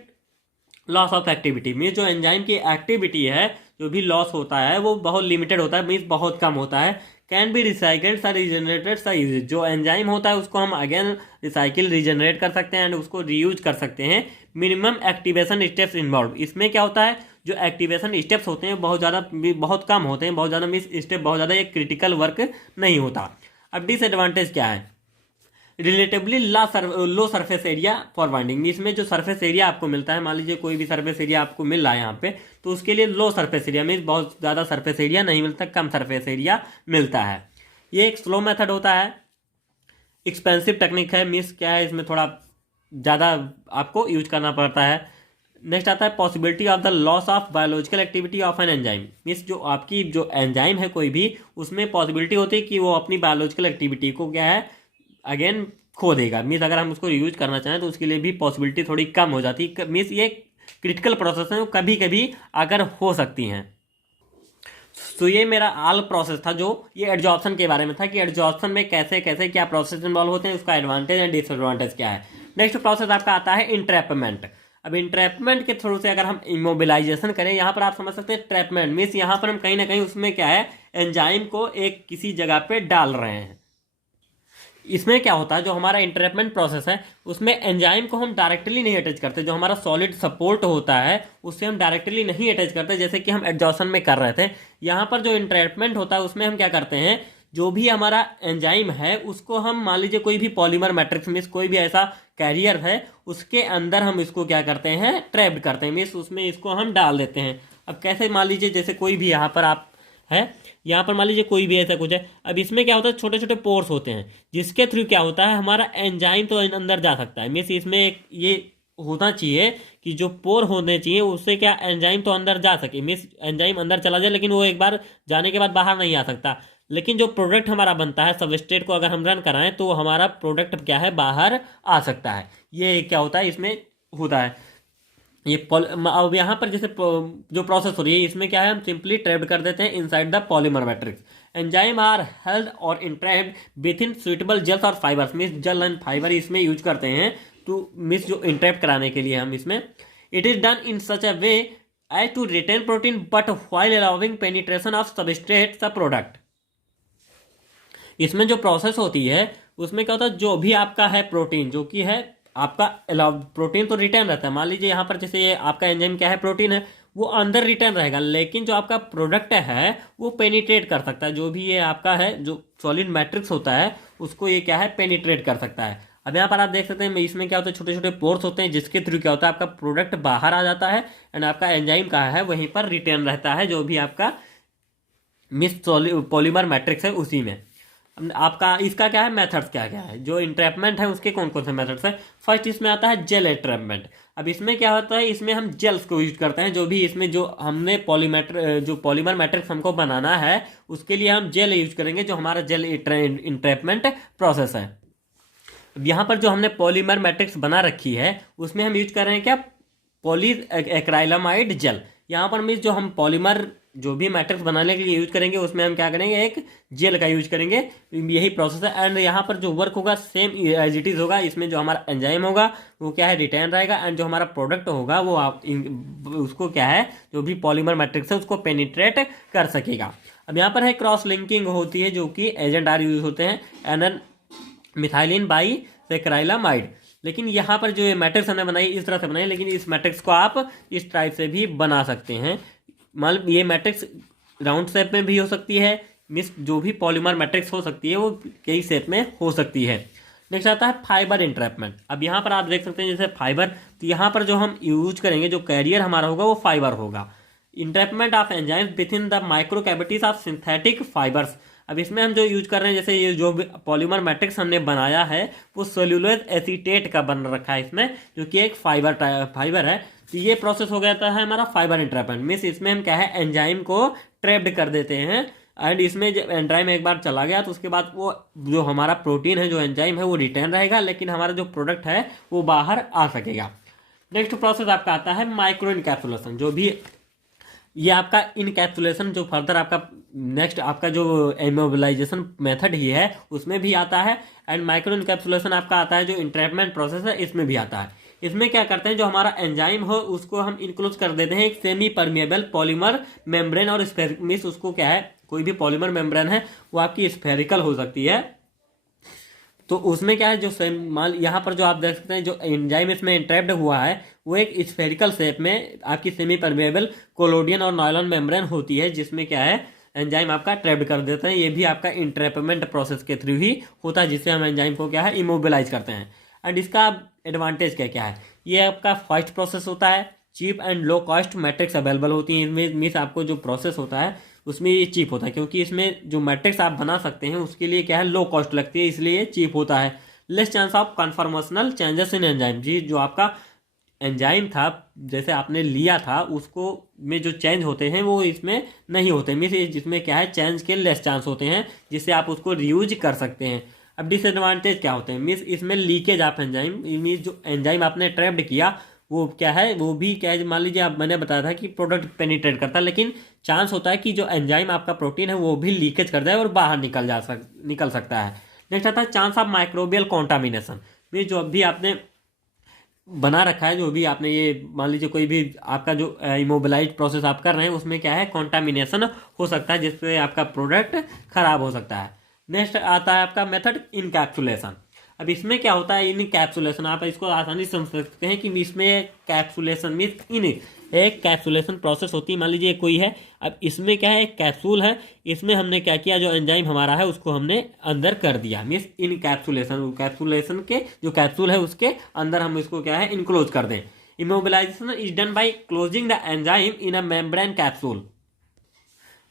loss of activity, means जो एंजाइम की एक्टिविटी है जो भी लॉस होता है वो बहुत लिमिटेड होता है, मीन्स बहुत कम होता है। कैन बी रिसाइकल्ड सा रिजनरेटेड सा यूज, जो एंजाइम होता है उसको हम अगेन रिसाइकिल रिजनरेट कर सकते हैं एंड उसको रीयूज कर सकते हैं। मिनिमम एक्टिवेशन स्टेप्स इन्वॉल्व, इसमें क्या होता है जो एक्टिवेशन स्टेप्स होते हैं बहुत कम होते हैं, बहुत ज़्यादा मीन्स स्टेप बहुत ज़्यादा, एक क्रिटिकल वर्क नहीं होता। अब डिसएडवांटेज क्या है, relatively low surface area for binding, इसमें जो सरफेस एरिया आपको मिलता है, मान लीजिए कोई भी सरफेस एरिया आपको मिल रहा है यहाँ पे, तो उसके लिए लो सरफेस एरिया मीन्स बहुत ज़्यादा सरफेस एरिया नहीं मिलता, कम सरफेस एरिया मिलता है। ये एक स्लो मेथड होता है, एक्सपेंसिव टेक्निक है, मीन्स क्या है इसमें थोड़ा ज़्यादा आपको यूज करना पड़ता है। नेक्स्ट आता है possibility of the loss of biological activity of an enzyme, means जो आपकी जो एंजाइम है कोई भी, उसमें पॉसिबिलिटी होती है कि वो अपनी बायोलॉजिकल एक्टिविटी को क्या है अगेन खो देगा, मीन्स अगर हम उसको यूज करना चाहें तो उसके लिए भी पॉसिबिलिटी थोड़ी कम हो जाती है। मीन्स ये क्रिटिकल प्रोसेस है, कभी कभी अगर हो सकती हैं। तो ये मेरा आल प्रोसेस था जो ये एडजॉर्प्शन के बारे में था कि एडजॉर्प्शन में कैसे कैसे क्या प्रोसेस इन्वॉल्व होते हैं, उसका एडवांटेज एंड डिसएडवांटेज क्या है। नेक्स्ट प्रोसेस आपका आता है इंट्रैपमेंट। अब इंट्रैपमेंट के थ्रू से अगर हम इमोबिलाइजेशन करें, यहाँ पर आप समझ सकते हैं ट्रैपमेंट मीन्स यहाँ पर हम कहीं ना कहीं उसमें क्या है एंजाइम को एक किसी जगह पे डाल रहे हैं। इसमें क्या होता है जो हमारा इंट्रैपमेंट प्रोसेस है उसमें एंजाइम को हम डायरेक्टली नहीं अटैच करते, जो हमारा सॉलिड सपोर्ट होता है उससे हम डायरेक्टली नहीं अटैच करते जैसे कि हम एडजॉर्प्शन में कर रहे थे। यहाँ पर जो इंट्रैपमेंट होता है उसमें हम क्या करते हैं, जो भी हमारा एंजाइम है उसको हम मान लीजिए कोई भी पॉलीमर मैट्रिक्स मीन्स कोई भी ऐसा कैरियर है उसके अंदर हम इसको क्या करते हैं ट्रैप्ड करते हैं, मीन्स उसमें इसको हम डाल देते हैं। अब कैसे, मान लीजिए जैसे कोई भी यहाँ पर आप है, यहाँ पर मान लीजिए कोई भी ऐसा कुछ है। अब इसमें क्या होता है छोटे छोटे पोर्स होते हैं जिसके थ्रू क्या होता है हमारा एंजाइम तो अंदर जा सकता है, मीन्स इसमें एक ये होना चाहिए कि जो पोर होने चाहिए उससे क्या एंजाइम तो अंदर जा सके, मीन्स एंजाइम अंदर चला जाए लेकिन वो एक बार जाने के बाद बाहर नहीं आ सकता। लेकिन जो प्रोडक्ट हमारा बनता है सबस्ट्रेट को अगर हम रन कराएं तो हमारा प्रोडक्ट क्या है बाहर आ सकता है। ये क्या होता है इसमें होता है ये अब यहाँ पर जैसे जो प्रोसेस हो रही है इसमें क्या है हम सिंपली ट्रैप्ड कर देते हैं inside the polymer matrix. Enzyme are held और entrapped within suitable gels और fibres, means gel and fibre इसमें यूज करते हैं टू मीन्स जो इंट्रैप्ट कराने के लिए हम इसमें। It is done in such a way as to retain protein but while allowing penetration of substrate the product. इसमें जो प्रोसेस होती है उसमें क्या होता है जो भी आपका है प्रोटीन जो कि है आपका प्रोटीन तो रिटर्न रहता है, मान लीजिए यहाँ पर जैसे ये आपका एंजाइम क्या है प्रोटीन है वो अंदर रिटर्न रहेगा, लेकिन जो आपका प्रोडक्ट है वो पेनिट्रेट कर सकता है, जो भी ये आपका है जो सॉलिड मैट्रिक्स होता है उसको ये क्या है पेनिट्रेट कर सकता है। अब यहाँ पर आप देख सकते हैं इसमें क्या होता है छोटे छोटे पोर्स होते हैं जिसके थ्रू क्या होता है आपका प्रोडक्ट बाहर आ जाता है एंड आपका एंजाइम कहाँ है वहीं पर रिटर्न रहता है, जो भी आपका मिस पॉलीमर मैट्रिक्स है उसी में। आपका इसका क्या है मेथड्स क्या क्या है, जो इंट्रैपमेंट है उसके कौन कौन से मेथड्स है। फर्स्ट इसमें आता है जेल एंट्रैपमेंट। अब इसमें क्या होता है इसमें हम जेल्स को यूज करते हैं, जो भी इसमें जो हमने जो पॉलीमर मैट्रिक्स हमको बनाना है उसके लिए हम जेल यूज करेंगे, जो हमारा जेल इंट्रैपमेंट प्रोसेस है। अब यहाँ पर जो हमने पॉलीमर मैट्रिक्स बना रखी है उसमें हम यूज कर रहे हैं क्या पॉली एक्राइलामाइड जेल। यहाँ पर मीन्स जो हम पॉलीमर जो भी मैट्रिक्स बनाने के लिए यूज करेंगे उसमें हम क्या करेंगे एक जेल का यूज करेंगे, यही प्रोसेस है। एंड यहाँ पर जो वर्क होगा सेम एज इट इज होगा, इसमें जो हमारा एंजाइम होगा वो क्या है रिटेन रहेगा एंड जो हमारा प्रोडक्ट होगा वो आप उसको क्या है जो भी पॉलीमर मैट्रिक्स है उसको पेनिट्रेट कर सकेगा। अब यहाँ पर है क्रॉस लिंकिंग होती है जो कि एजेंट आर यूज होते हैं एन मिथाइलिन बाई सेक्राइलामाइड। लेकिन यहाँ पर जो ये मैट्रिक्स हमने बनाई इस तरह से बनाई, लेकिन इस मैट्रिक्स को आप इस टाइप से भी बना सकते हैं। मान ये मैट्रिक्स राउंड शेप में भी हो सकती है, मिस जो भी पॉलीमर मैट्रिक्स हो सकती है वो कई शेप में हो सकती है। नेक्स्ट आता है फाइबर इंट्रैपमेंट। अब यहाँ पर आप देख सकते हैं जैसे फाइबर, तो यहाँ पर जो हम यूज करेंगे जो कैरियर हमारा होगा वो फाइबर होगा। Entrapment of enzymes with in the micro cavities of synthetic fibres. अब इसमें हम जो यूज कर रहे हैं, जैसे ये जो पॉलीमर मैट्रिक्स हमने बनाया है वो सेल्यूलोज एसीटेट का बन रखा है इसमें, जो कि एक फाइबर है। तो ये प्रोसेस हो गया था है हमारा फाइबर इंट्रैपमेंट, मीन्स इसमें हम क्या है एंजाइम को ट्रैप्ड कर देते हैं। एंड इसमें जब एंजाइम एक बार चला गया तो उसके बाद वो जो हमारा प्रोटीन है, जो एंजाइम है, वो रिटेन रहेगा, लेकिन हमारा जो प्रोडक्ट है वो बाहर आ सकेगा। नेक्स्ट प्रोसेस आपका आता है माइक्रो इनकैप्सुलेशन, जो भी ये आपका इनकैप्सुलेशन जो फर्दर आपका नेक्स्ट आपका जो इमोबिलाइजेशन मेथड ही है उसमें भी आता है। एंड माइक्रो इनकैप्सुलेशन आपका आता है जो इंट्रैपमेंट प्रोसेस है, इसमें भी आता है। इसमें क्या करते हैं, जो हमारा एंजाइम हो उसको हम इनक्लोज कर देते हैं एक सेमी परमिएबल पॉलीमर मेम्ब्रेन और मीन्स उसको क्या है, कोई भी पॉलीमर मेम्ब्रेन है वो आपकी स्फेरिकल हो सकती है। तो उसमें क्या है, जो मान यहाँ पर जो आप देख सकते हैं जो एंजाइम इसमें इंट्रैप्ड हुआ है वो एक स्फेरिकल शेप में आपकी सेमी परमेबल कोलोडियन और नायलॉन मेम्ब्रेन होती है, जिसमें क्या है एंजाइम आपका ट्रैप्ड कर देते हैं। ये भी आपका इंट्रैपमेंट प्रोसेस के थ्रू ही होता है, जिससे हम एंजाइम को क्या है इमोबिलाइज करते हैं। एंड इसका एडवांटेज क्या क्या है, ये आपका फर्स्ट प्रोसेस होता है, cheap and low cost matrix available होती हैं इसमें। मीन्स आपको जो प्रोसेस होता है उसमें ये चीप होता है, क्योंकि इसमें जो मैट्रिक्स आप बना सकते हैं उसके लिए क्या है लो कॉस्ट लगती है, इसलिए ये चीप होता है। Less chance of conformational changes in enzyme, जी जो आपका एंजाइम था जैसे आपने लिया था उसको में जो चेंज होते हैं वो इसमें नहीं होते, मीन्स जिसमें क्या है चेंज के लेस चांस होते हैं, जिससे आप उसको रीयूज कर सकते हैं। अब डिसएडवांटेज क्या होते हैं, मीन्स इसमें लीकेज ऑफ एंजाइम, मीन्स जो एंजाइम आपने ट्रैप्ड किया वो क्या है, वो भी क्या है, मान लीजिए आप मैंने बताया था कि प्रोडक्ट पेनिट्रेट करता है, लेकिन चांस होता है कि जो एंजाइम आपका प्रोटीन है वो भी लीकेज कर जाए और बाहर निकल सकता है। नेक्स्ट आता है chance of microbial contamination, means जो अभी आपने बना रखा है, जो भी आपने ये मान लीजिए कोई भी आपका जो इमोबिलाइज प्रोसेस आप कर रहे हैं उसमें क्या है कॉन्टामिनेशन हो सकता है, जिससे आपका प्रोडक्ट खराब हो सकता है। नेक्स्ट आता है आपका मेथड इनकैप्सुलेशन। अब इसमें क्या होता है इनकैप्सुलेशन, आप इसको आसानी से समझ सकते हैं कि इसमें कैप्सुलेशन मीन्स एक कैप्सुलेशन प्रोसेस होती है। मान लीजिए कोई है, अब इसमें क्या है एक कैप्सूल है, इसमें हमने क्या किया जो एंजाइम हमारा है उसको हमने अंदर कर दिया, मीन्स कैप्सुलेशन के जो कैप्सूल है उसके अंदर हम इसको क्या है इनक्लोज कर दें। Immobilization is done by closing the enzyme in a membrane capsule.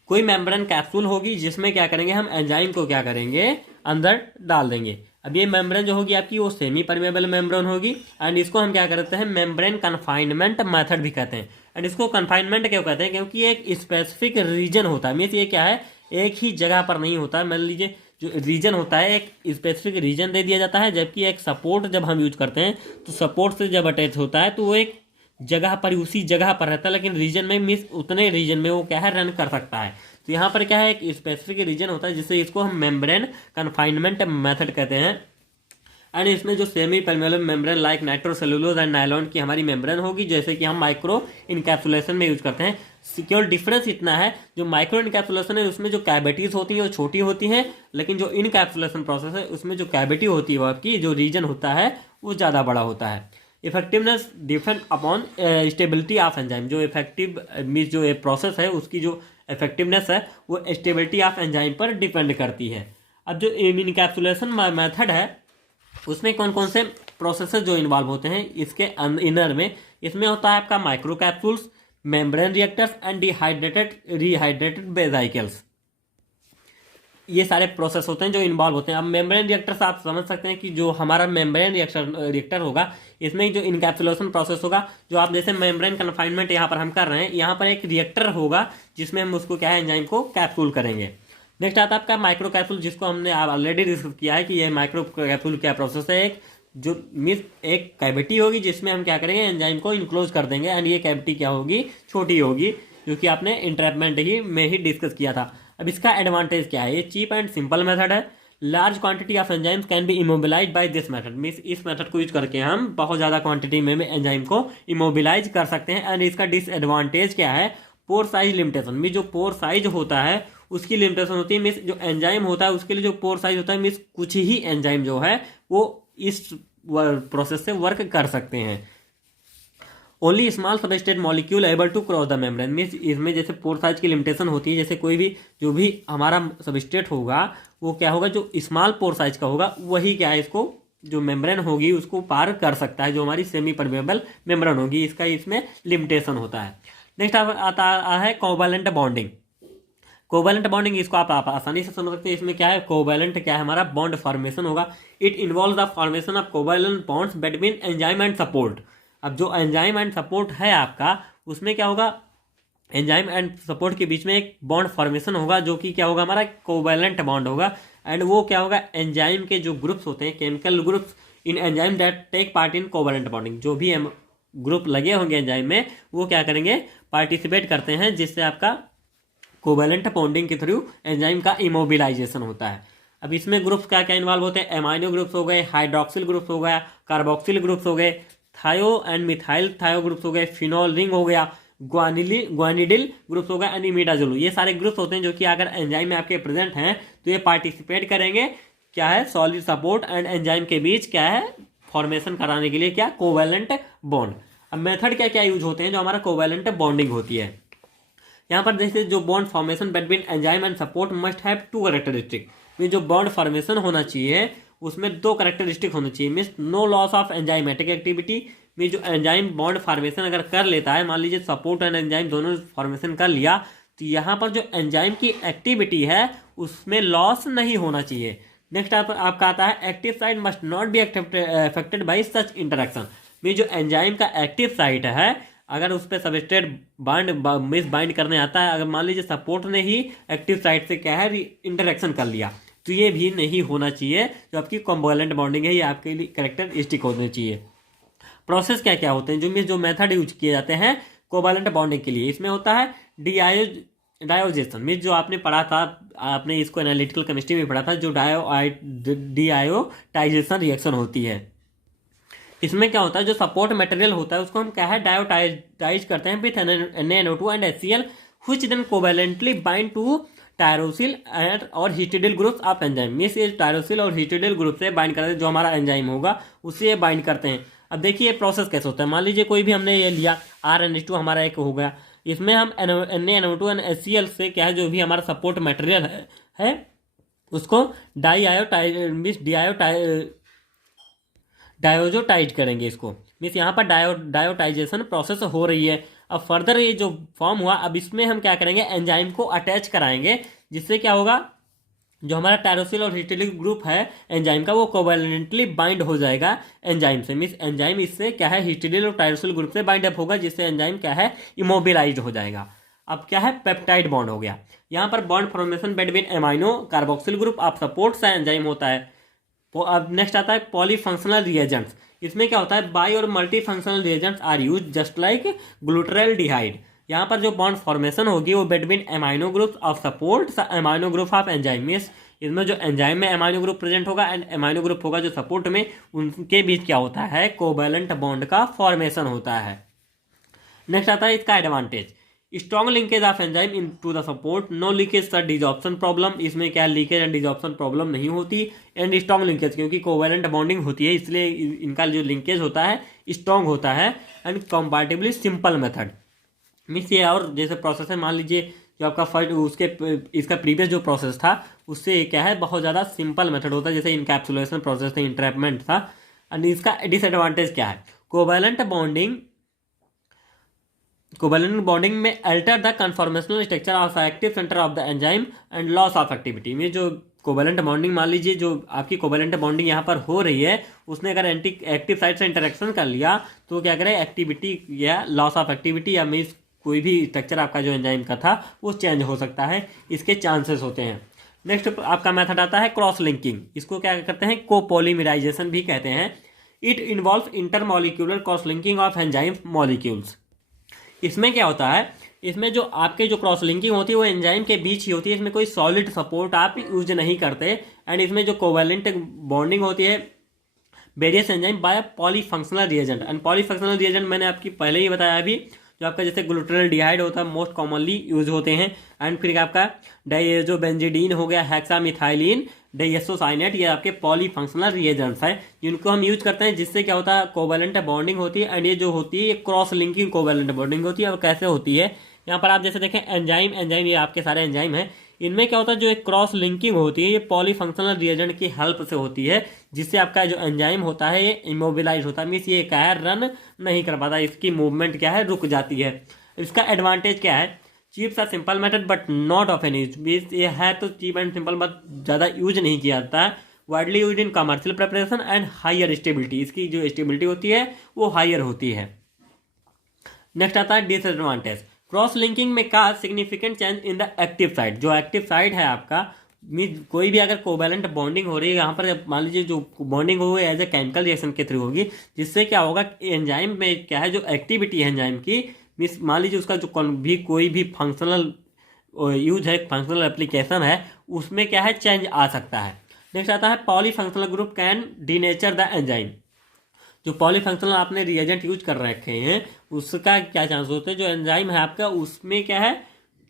कोई मेम्ब्रेन कैप्सूल होगी जिसमें क्या करेंगे हम एंजाइम को क्या करेंगे अंदर डाल देंगे। अब ये मेम्ब्रेन जो होगी आपकी वो सेमी परमेबल मेम्ब्रेन होगी, एंड इसको हम क्या करते हैं मेम्ब्रेन कन्फाइनमेंट मेथड भी कहते हैं। एंड इसको कन्फाइनमेंट क्यों कहते हैं, क्योंकि एक स्पेसिफिक रीजन होता है, मीन्स ये क्या है एक ही जगह पर नहीं होता है। मान लीजिए जो रीजन होता है एक स्पेसिफिक रीजन दे दिया जाता है, जबकि एक सपोर्ट जब हम यूज करते हैं तो सपोर्ट से जब अटैच होता है तो वो एक जगह पर उसी जगह पर रहता है, लेकिन रीजन में मीन्स उतने रीजन में वो क्या है रन कर सकता है। तो यहाँ पर क्या है एक स्पेसिफिक रीजन होता है जिससे इसको हम मेम्ब्रेन कन्फाइनमेंट मेथड कहते हैं। एंड इसमें जो semi permeable membrane like nitrocellulose and nylon की हमारी मेम्ब्रेन होगी, जैसे कि हम माइक्रो इनकैप्सुलेशन में यूज करते हैं। सिक्योर डिफरेंस इतना है, जो माइक्रो इनकैप्सुलेशन है उसमें जो कैविटीज होती हैं वो छोटी होती हैं, लेकिन जो इनकैप्सुलेशन प्रोसेस है उसमें जो कैविटी होती है वो आपकी जो रीजन होता है वो ज़्यादा बड़ा होता है। Effectiveness depend upon stability of enzyme, जो इफेक्टिव मीन्स जो ये प्रोसेस है उसकी जो इफेक्टिवनेस है वो स्टेबिलिटी ऑफ एंजाइम पर डिपेंड करती है। अब जो इनकैप्सुलेशन मेथड है उसमें कौन कौन से प्रोसेसेस जो इन्वॉल्व होते हैं इसके इनर में, इसमें होता है आपका micro capsules, membrane reactors and rehydrated vesicles. ये सारे प्रोसेस होते हैं जो इन्वॉल्व होते हैं। अब मेम्ब्रेन रिएक्टर्स आप समझ सकते हैं कि जो हमारा मेम्ब्रेन रिएक्टर होगा इसमें जो इनकैप्सुलेशन प्रोसेस होगा, जो आप जैसे मेम्ब्रेन कन्फाइनमेंट यहाँ पर हम कर रहे हैं, यहाँ पर एक रिएक्टर होगा जिसमें हम उसको क्या है एंजाइम को कैप्सूल करेंगे। नेक्स्ट आता है आपका माइक्रो कैप्सूल, जिसको हमने ऑलरेडी डिस्कस किया है कि ये माइक्रो कैप्सूल क्या प्रोसेस है। एक जो मीन्स एक कैविटी होगी जिसमें हम क्या करेंगे एंजाइम को इनक्लोज कर देंगे, एंड ये कैविटी क्या होगी छोटी होगी, जो कि आपने इंट्रैपमेंट में ही डिस्कस किया था। अब इसका एडवांटेज क्या है, ये चीप एंड सिंपल मेथड है। Large quantity of enzymes can be immobilize by this method, means इस मेथड को यूज करके हम बहुत ज़्यादा क्वांटिटी में एंजाइम को इमोबिलाइज कर सकते हैं। एंड इसका डिसएडवांटेज क्या है, पोर साइज लिमिटेशन, मीन्स जो पोर साइज होता है उसकी लिमिटेशन होती है। मीन्स जो एंजाइम होता है उसके लिए जो पोर साइज होता है, मीन्स कुछ ही एंजाइम जो है वो इस प्रोसेस से वर्क कर सकते हैं। Only small substrate molecule able to cross the membrane, means इसमें जैसे पोर साइज की लिमिटेशन होती है, जैसे कोई भी जो भी हमारा सबस्ट्रेट होगा वो क्या होगा जो स्मॉल पोर साइज का होगा वही क्या है इसको जो मेम्ब्रेन होगी उसको पार कर सकता है, जो हमारी सेमी परमेबल मेम्ब्रेन होगी, इसका इसमें लिमिटेशन होता है। नेक्स्ट आता है कोवैलेंट बॉन्डिंग। कोवैलेंट बॉन्डिंग, इसको आप आसानी से समझ सकते हैं। इसमें क्या है, कोवैलेंट क्या है, हमारा बॉन्ड फॉर्मेशन होगा। It involve the formation of covalent bonds between enzyme and support. अब जो एंजाइम एंड सपोर्ट है आपका, उसमें क्या होगा, एंजाइम एंड सपोर्ट के बीच में एक बॉन्ड फॉर्मेशन होगा, जो कि क्या होगा, हमारा कोवैलेंट बॉन्ड होगा। एंड वो क्या होगा, एंजाइम के जो ग्रुप्स होते हैं, chemical groups in enzyme that take part in covalent bonding, जो भी ग्रुप लगे होंगे एंजाइम में, वो क्या करेंगे, पार्टिसिपेट करते हैं, जिससे आपका कोवैलेंट बॉन्डिंग के थ्रू एंजाइम का इमोबिलाइजेशन होता है। अब इसमें ग्रुप्स क्या क्या इन्वॉल्व होते हैं, एमाइनो ग्रुप्स हो गए, हाइड्रोक्सिल ग्रुप्स हो गया, कार्बोक्सिल ग्रुप्स हो गए, थायो एंड मिथाइल थायो ग्रुप्स हो गए, फिनोल रिंग हो गया, ग्वानिडिल ग्रुप्स हो गया, एंड इमिडाजोल। ये सारे ग्रुप्स होते हैं जो कि अगर एंजाइम में आपके प्रेजेंट हैं तो ये पार्टिसिपेट करेंगे, क्या है, सॉलिड सपोर्ट एंड एंजाइम के बीच क्या है, फॉर्मेशन कराने के लिए क्या, कोवैलेंट बॉन्ड। अब मेथड क्या क्या यूज होते हैं जो हमारा कोवैलेंट बॉन्डिंग होती है। यहाँ पर जैसे जो bond formation between enzyme and support must have two characteristic, में जो बॉन्ड फॉर्मेशन होना चाहिए उसमें दो कैरेक्टरिस्टिक होना चाहिए। Means no loss of enzymatic activity, में जो एंजाइम बॉन्ड फॉर्मेशन अगर कर लेता है, मान लीजिए सपोर्ट एंड एंजाइम दोनों फॉर्मेशन कर लिया, तो यहाँ पर जो एंजाइम की एक्टिविटी है उसमें लॉस नहीं होना चाहिए। नेक्स्ट आपका आता है active site must not be affected by such interaction, में जो एंजाइम का एक्टिव साइट है अगर उस पर सबस्ट्रेट मिस बाइंड करने आता है, अगर मान लीजिए सपोर्ट ने ही एक्टिव साइट से क्या है इंटरेक्शन कर लिया, तो ये भी नहीं होना चाहिए। जो आपकी कोवैलेंट बॉन्डिंग है ये आपके लिए कैरेक्टरिस्टिक होनी चाहिए। प्रोसेस क्या क्या होते हैं, जो मेथड यूज किए जाते हैं कोवैलेंट बॉन्डिंग के लिए, इसमें होता है डायोजेशन, मीन जो आपने पढ़ा था, आपने इसको एनालिटिकल केमिस्ट्री में पढ़ा था, जो डायोटाइजेशन रिएक्शन होती है। इसमें क्या होता है, जो सपोर्ट मटेरियल होता है उसको हम क्या है, डायोटाइज करते हैं with NaNO2 and HCl which then covalently bind to tyrosyl and और histidyl groups of enzyme. Means ये टायरोसिल और हिस्टिडिल ग्रुप से बाइंड करते हैं, जो हमारा एंजाइम होगा उससे बाइंड करते हैं। अब देखिए ये प्रोसेस कैसे होता है, मान लीजिए कोई भी हमने ये लिया RNH2 हमारा एक हो गया, इसमें हम NaNO2 एंड HCl से क्या है, जो भी हमारा सपोर्ट मटेरियल है उसको डायोजोटाइज करेंगे इसको। मीन्स यहाँ पर डायोटाइजेशन प्रोसेस हो रही है। अब फर्दर ये जो फॉर्म हुआ, अब इसमें हम क्या करेंगे, एंजाइम को अटैच कराएंगे, जिससे क्या होगा, जो हमारा टायरोसिल और हिस्टिडिल ग्रुप है एंजाइम का, वो कोवैलेंटली बाइंड हो जाएगा एंजाइम से। मीन्स एंजाइम इससे क्या है, हिस्टिडिल और टायरोसिल ग्रुप से बाइंड अप होगा, जिससे एंजाइम क्या है, इमोबिलाइज्ड हो जाएगा। अब क्या है, पेप्टाइड बॉन्ड हो गया। यहाँ पर bond formation between amino carboxyl group of support सा एंजाइम होता है। अब नेक्स्ट आता है पॉलीफंक्शनल रिएजेंट्स। इसमें क्या होता है, बाई और multi functional reagents are use just like glutaraldehyde. यहाँ पर जो बॉन्ड फॉर्मेशन होगी वो between amino group of support amino group of enzyme. Means इसमें जो एंजाइम में एमाइनो ग्रुप प्रेजेंट होगा एंड एमाइनो ग्रुप होगा जो सपोर्ट में, उनके बीच क्या होता है, कोवैलेंट बॉन्ड का फॉर्मेशन होता है। नेक्स्ट आता है इसका advantage, strong linkage of enzyme into the support, no leakage का डिजॉर्प्शन प्रॉब्लम। इसमें क्या लीकेज एंड डिजॉर्प्शन प्रॉब्लम नहीं होती। एंड स्ट्रॉन्ग लिंकेज, क्योंकि कोवैलेंट बॉन्डिंग होती है इसलिए इनका जो लिंकेज होता है स्ट्रॉन्ग होता है। And comparatively simple method, means ये और जैसे प्रोसेस है, मान लीजिए जो आपका फर्स्ट उसके इसका प्रीवियस जो प्रोसेस था उससे क्या है, बहुत ज़्यादा सिंपल मेथड होता है, जैसे इनकैप्सुलेशन प्रोसेस था, इंट्रैपमेंट था। एंड इसका डिसएडवांटेज क्या है, कोवैलेंट बॉन्डिंग में alter the conformational structure of active centre of the enzyme and loss of activity. में जो कोवैलेंट बॉन्डिंग, मान लीजिए जो आपकी कोवैलेंट बॉन्डिंग यहाँ पर हो रही है, उसने अगर एक्टिव साइट से इंटरेक्शन कर लिया तो क्या करे, एक्टिविटी या लॉस ऑफ एक्टिविटी या मीन्स कोई भी स्ट्रक्चर आपका जो एंजाइम का था वो चेंज हो सकता है, इसके चांसेस होते हैं। नेक्स्ट आपका मेथड आता है क्रॉस लिंकिंग। इसको क्या कहते हैं, कोपोलीमराइजेशन भी कहते हैं। It involve intermolecular cross linking of enzyme molecules. इसमें क्या होता है, इसमें जो आपके जो क्रॉस लिंकिंग होती है वो एंजाइम के बीच ही होती है, इसमें कोई सॉलिड सपोर्ट आप यूज नहीं करते। एंड इसमें जो कोवैलेंट बॉन्डिंग होती है various enzyme by polyfunctional reagent. And polyfunctional reagent मैंने आपकी पहले ही बताया अभी, जो आपका जैसे ग्लूटरल्डिहाइड होता है मोस्ट कॉमनली यूज होते हैं। एंड फिर आपका डायजोबेंजिडीन हो गया, हेक्सामिथाइलिन, डाइएसोसाइनेट, ये आपके पॉलीफंक्शनल रिएजेंट्स हैं जिनको हम यूज करते हैं, जिससे क्या होता है, कोवैलेंट बॉन्डिंग होती है। एंड ये जो होती है ये क्रॉस लिंकिंग कोवैलेंट बॉन्डिंग होती है। अब कैसे होती है, यहाँ पर आप जैसे देखें एंजाइम ये आपके सारे एंजाइम हैं, इनमें क्या होता है, जो एक क्रॉस लिंकिंग होती है ये पॉलीफंक्शनल रिएजेंट की हेल्प से होती है, जिससे आपका जो एंजाइम होता है ये इमोबिलाइज होता है। मीन्स ये क्या है, रन नहीं कर पाता, इसकी मूवमेंट क्या है, रुक जाती है। इसका एडवांटेज क्या है, चीप सा simple method but not often use, ये है तो चीप एंड सिंपल बट ज़्यादा यूज नहीं किया जाता है। Widely use in commercial preparation and higher stability, इसकी जो स्टेबिलिटी होती है वो हायर होती है। नेक्स्ट आता है डिसएडवांटेज। क्रॉस लिंकिंग में का significant change in the active side, जो एक्टिव साइड है आपका, मीन कोई भी अगर कोवैलेंट बॉन्डिंग हो रही है यहाँ पर, मान लीजिए जो बॉन्डिंग हो एज ए केमिकल रिएक्शन के थ्रू होगी, जिससे क्या होगा एंजाइम में क्या है जो एक्टिविटी है एंजाइम की, मीन मान लीजिए उसका जो कोई भी फंक्शनल यूज है, फंक्शनल एप्लीकेशन है, उसमें क्या है चेंज आ सकता है। नेक्स्ट आता है polyfunctional group can denature the enzyme, जो पॉलीफंक्शनल आपने रिएजेंट यूज कर रखे हैं उसका क्या चांस होते हैं, जो एंजाइम है आपका उसमें क्या है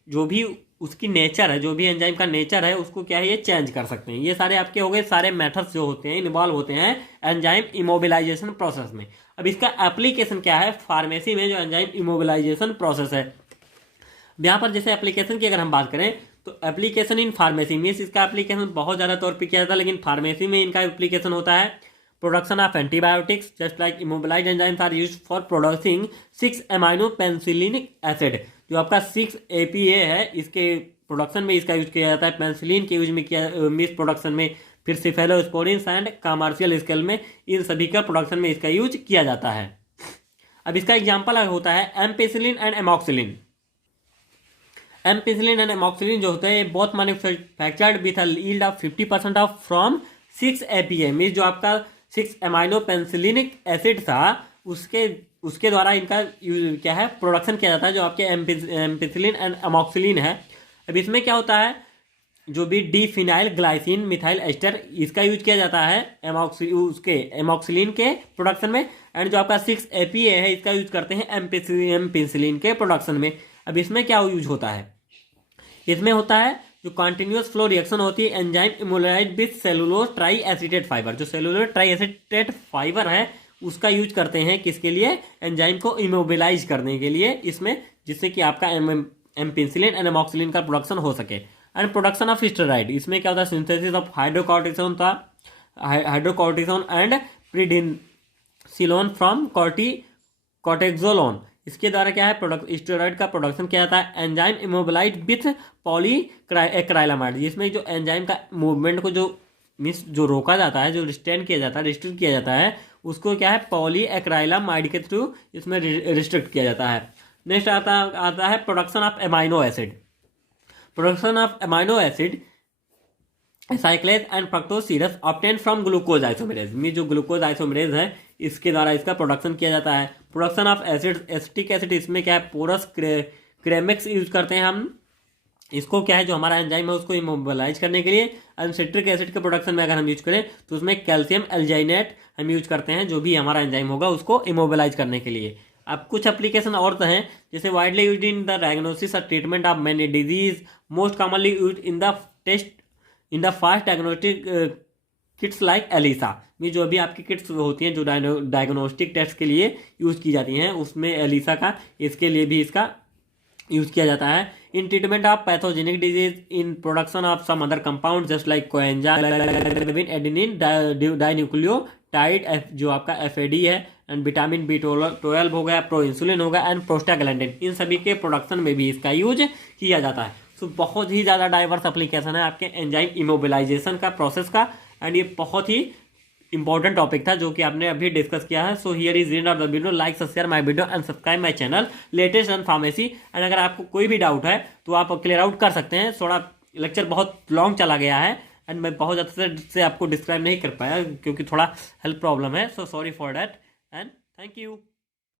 जो भी उसकी नेचर है, जो भी एंजाइम का नेचर है उसको क्या है ये चेंज कर सकते हैं। ये सारे आपके हो गए सारे मेथड्स जो होते हैं इन्वॉल्व होते हैं एंजाइम इमोबिलाइजेशन प्रोसेस में। अब इसका एप्लीकेशन क्या है फार्मेसी में, जो एंजाइम इमोबिलाइजेशन प्रोसेस है यहाँ पर, जैसे एप्लीकेशन की अगर हम बात करें तो एप्लीकेशन इन फार्मेसी मीन्स इसका एप्लीकेशन बहुत ज़्यादा तौर पर किया जाता है, लेकिन फार्मेसी में इनका एप्लीकेशन होता है production of antibiotics just like immobilised enzymes are used for producing 6 amino penicillanic acid, जो आपका 6 APA है इसके प्रोडक्शन में इसका यूज किया जाता है, पेनिसिलिन के यूज में किया मिस प्रोडक्शन में, फिर सिफेलोस्पोरिन्स एंड कमर्शियल स्केल में, इन सभी का प्रोडक्शन में इसका यूज किया जाता है। अब इसका एग्जाम्पल होता है एम्पेसिलिन एंड एमॉक्सिलिन। एम्पेसिलिन एंड एमॉक्सिलिन जो होते हैं बहुत manufactured with a yield of 50% of from 6 APA, means जो आपका 6 अमाइनो पेनिसिलिनिक एसिड था उसके द्वारा इनका क्या है प्रोडक्शन किया जाता है, जो आपके एम्पेसिलिन एंड एमॉक्सिलिन है। अब इसमें क्या होता है जो भी डीफिनाइल ग्लाइसिन मिथाइल एस्टर इसका यूज किया जाता है एमॉक्सिलिन के प्रोडक्शन में, एंड जो आपका 6 APA है इसका यूज करते हैं एम्पेसिलिन के प्रोडक्शन में। अब इसमें क्या यूज होता है, इसमें होता है जो कंटिन्यूअस फ्लो रिएक्शन होती है enzyme immobilized with cellulose triacetate fiber, जो सेलुलोज ट्राई एसिटेट फाइबर है उसका यूज करते हैं किसके लिए, एंजाइम को इमोबिलाइज करने के लिए इसमें, जिससे कि आपका एम्पेसिलिन एंड एमॉक्सिलिन का प्रोडक्शन हो सके। एंड प्रोडक्शन ऑफ स्टेरॉइड, इसमें क्या होता है synthesis of hydrocortisone and prednisolone from cortexolone, इसके द्वारा क्या है प्रोडक्ट स्टेरॉइड का प्रोडक्शन किया जाता है। एंजाइम इमोबिलाइज्ड विथ पॉलीएक्राइलामाइड, जिसमें जो एंजाइम का मूवमेंट को जो मीन्स जो रोका जाता है, जो रिस्ट्रेंट किया जाता है, रिस्ट्रिक्ट किया जाता है, उसको क्या है पॉलीएक्राइलामाइड के थ्रू इसमें रिस्ट्रिक्ट किया जाता है। नेक्स्ट आता है production of amino acid. Production of amino acid साइक्लेज and fructose syrup obtain from glucose isomerase, में जो ग्लूकोज आइसोमेरेज है इसके द्वारा इसका प्रोडक्शन किया जाता है। Production of acid acetic acid, इसमें क्या है पोरस क्रेमिक्स यूज करते हैं हम, इसको क्या है जो हमारा एंजाइम है उसको इमोबिलाइज करने के लिए। एंड सिट्रिक एसिड के प्रोडक्शन में अगर हम यूज करें तो उसमें कैल्शियम एल्जाइनेट हम यूज करते हैं, जो भी हमारा एंजाइम होगा उसको इमोबिलाइज करने के लिए। अब कुछ एप्लीकेशन और तो हैं जैसे widely use in the diagnosis और treatment of many disease, most commonly use in the fast diagnostic kits like ELISA, में जो भी आपकी किट्स होती हैं जो डायग्नोस्टिक टेस्ट के लिए यूज की जाती हैं उसमें एलिसा का इसके लिए भी इसका यूज किया जाता है। In treatment of pathogenic disease, in production of some other compound just like coenzyme adenine dinucleotide, जो आपका FAD है, एंड विटामिन B12 हो गया, प्रो इंसुलिन हो गया, एंड प्रोस्टाग्लैंडिन, इन सभी के प्रोडक्शन में भी इसका यूज किया जाता है। तो बहुत ही ज़्यादा डाइवर्स एप्लीकेशन है आपके एंजाइम इमोबिलाइजेशन का प्रोसेस का, एंड ये बहुत ही इंपॉर्टेंट टॉपिक था जो कि आपने अभी डिस्कस किया है। So here is end of the video, like share my video and subscribe my channel latest in pharmacy. And अगर आपको कोई भी डाउट है तो आप क्लियर आउट कर सकते हैं। थोड़ा लेक्चर बहुत लॉन्ग चला गया है एंड मैं बहुत ज़्यादा से आपको डिस्क्राइब नहीं कर पाया क्योंकि थोड़ा हेल्थ प्रॉब्लम है, so sorry for that and thank you.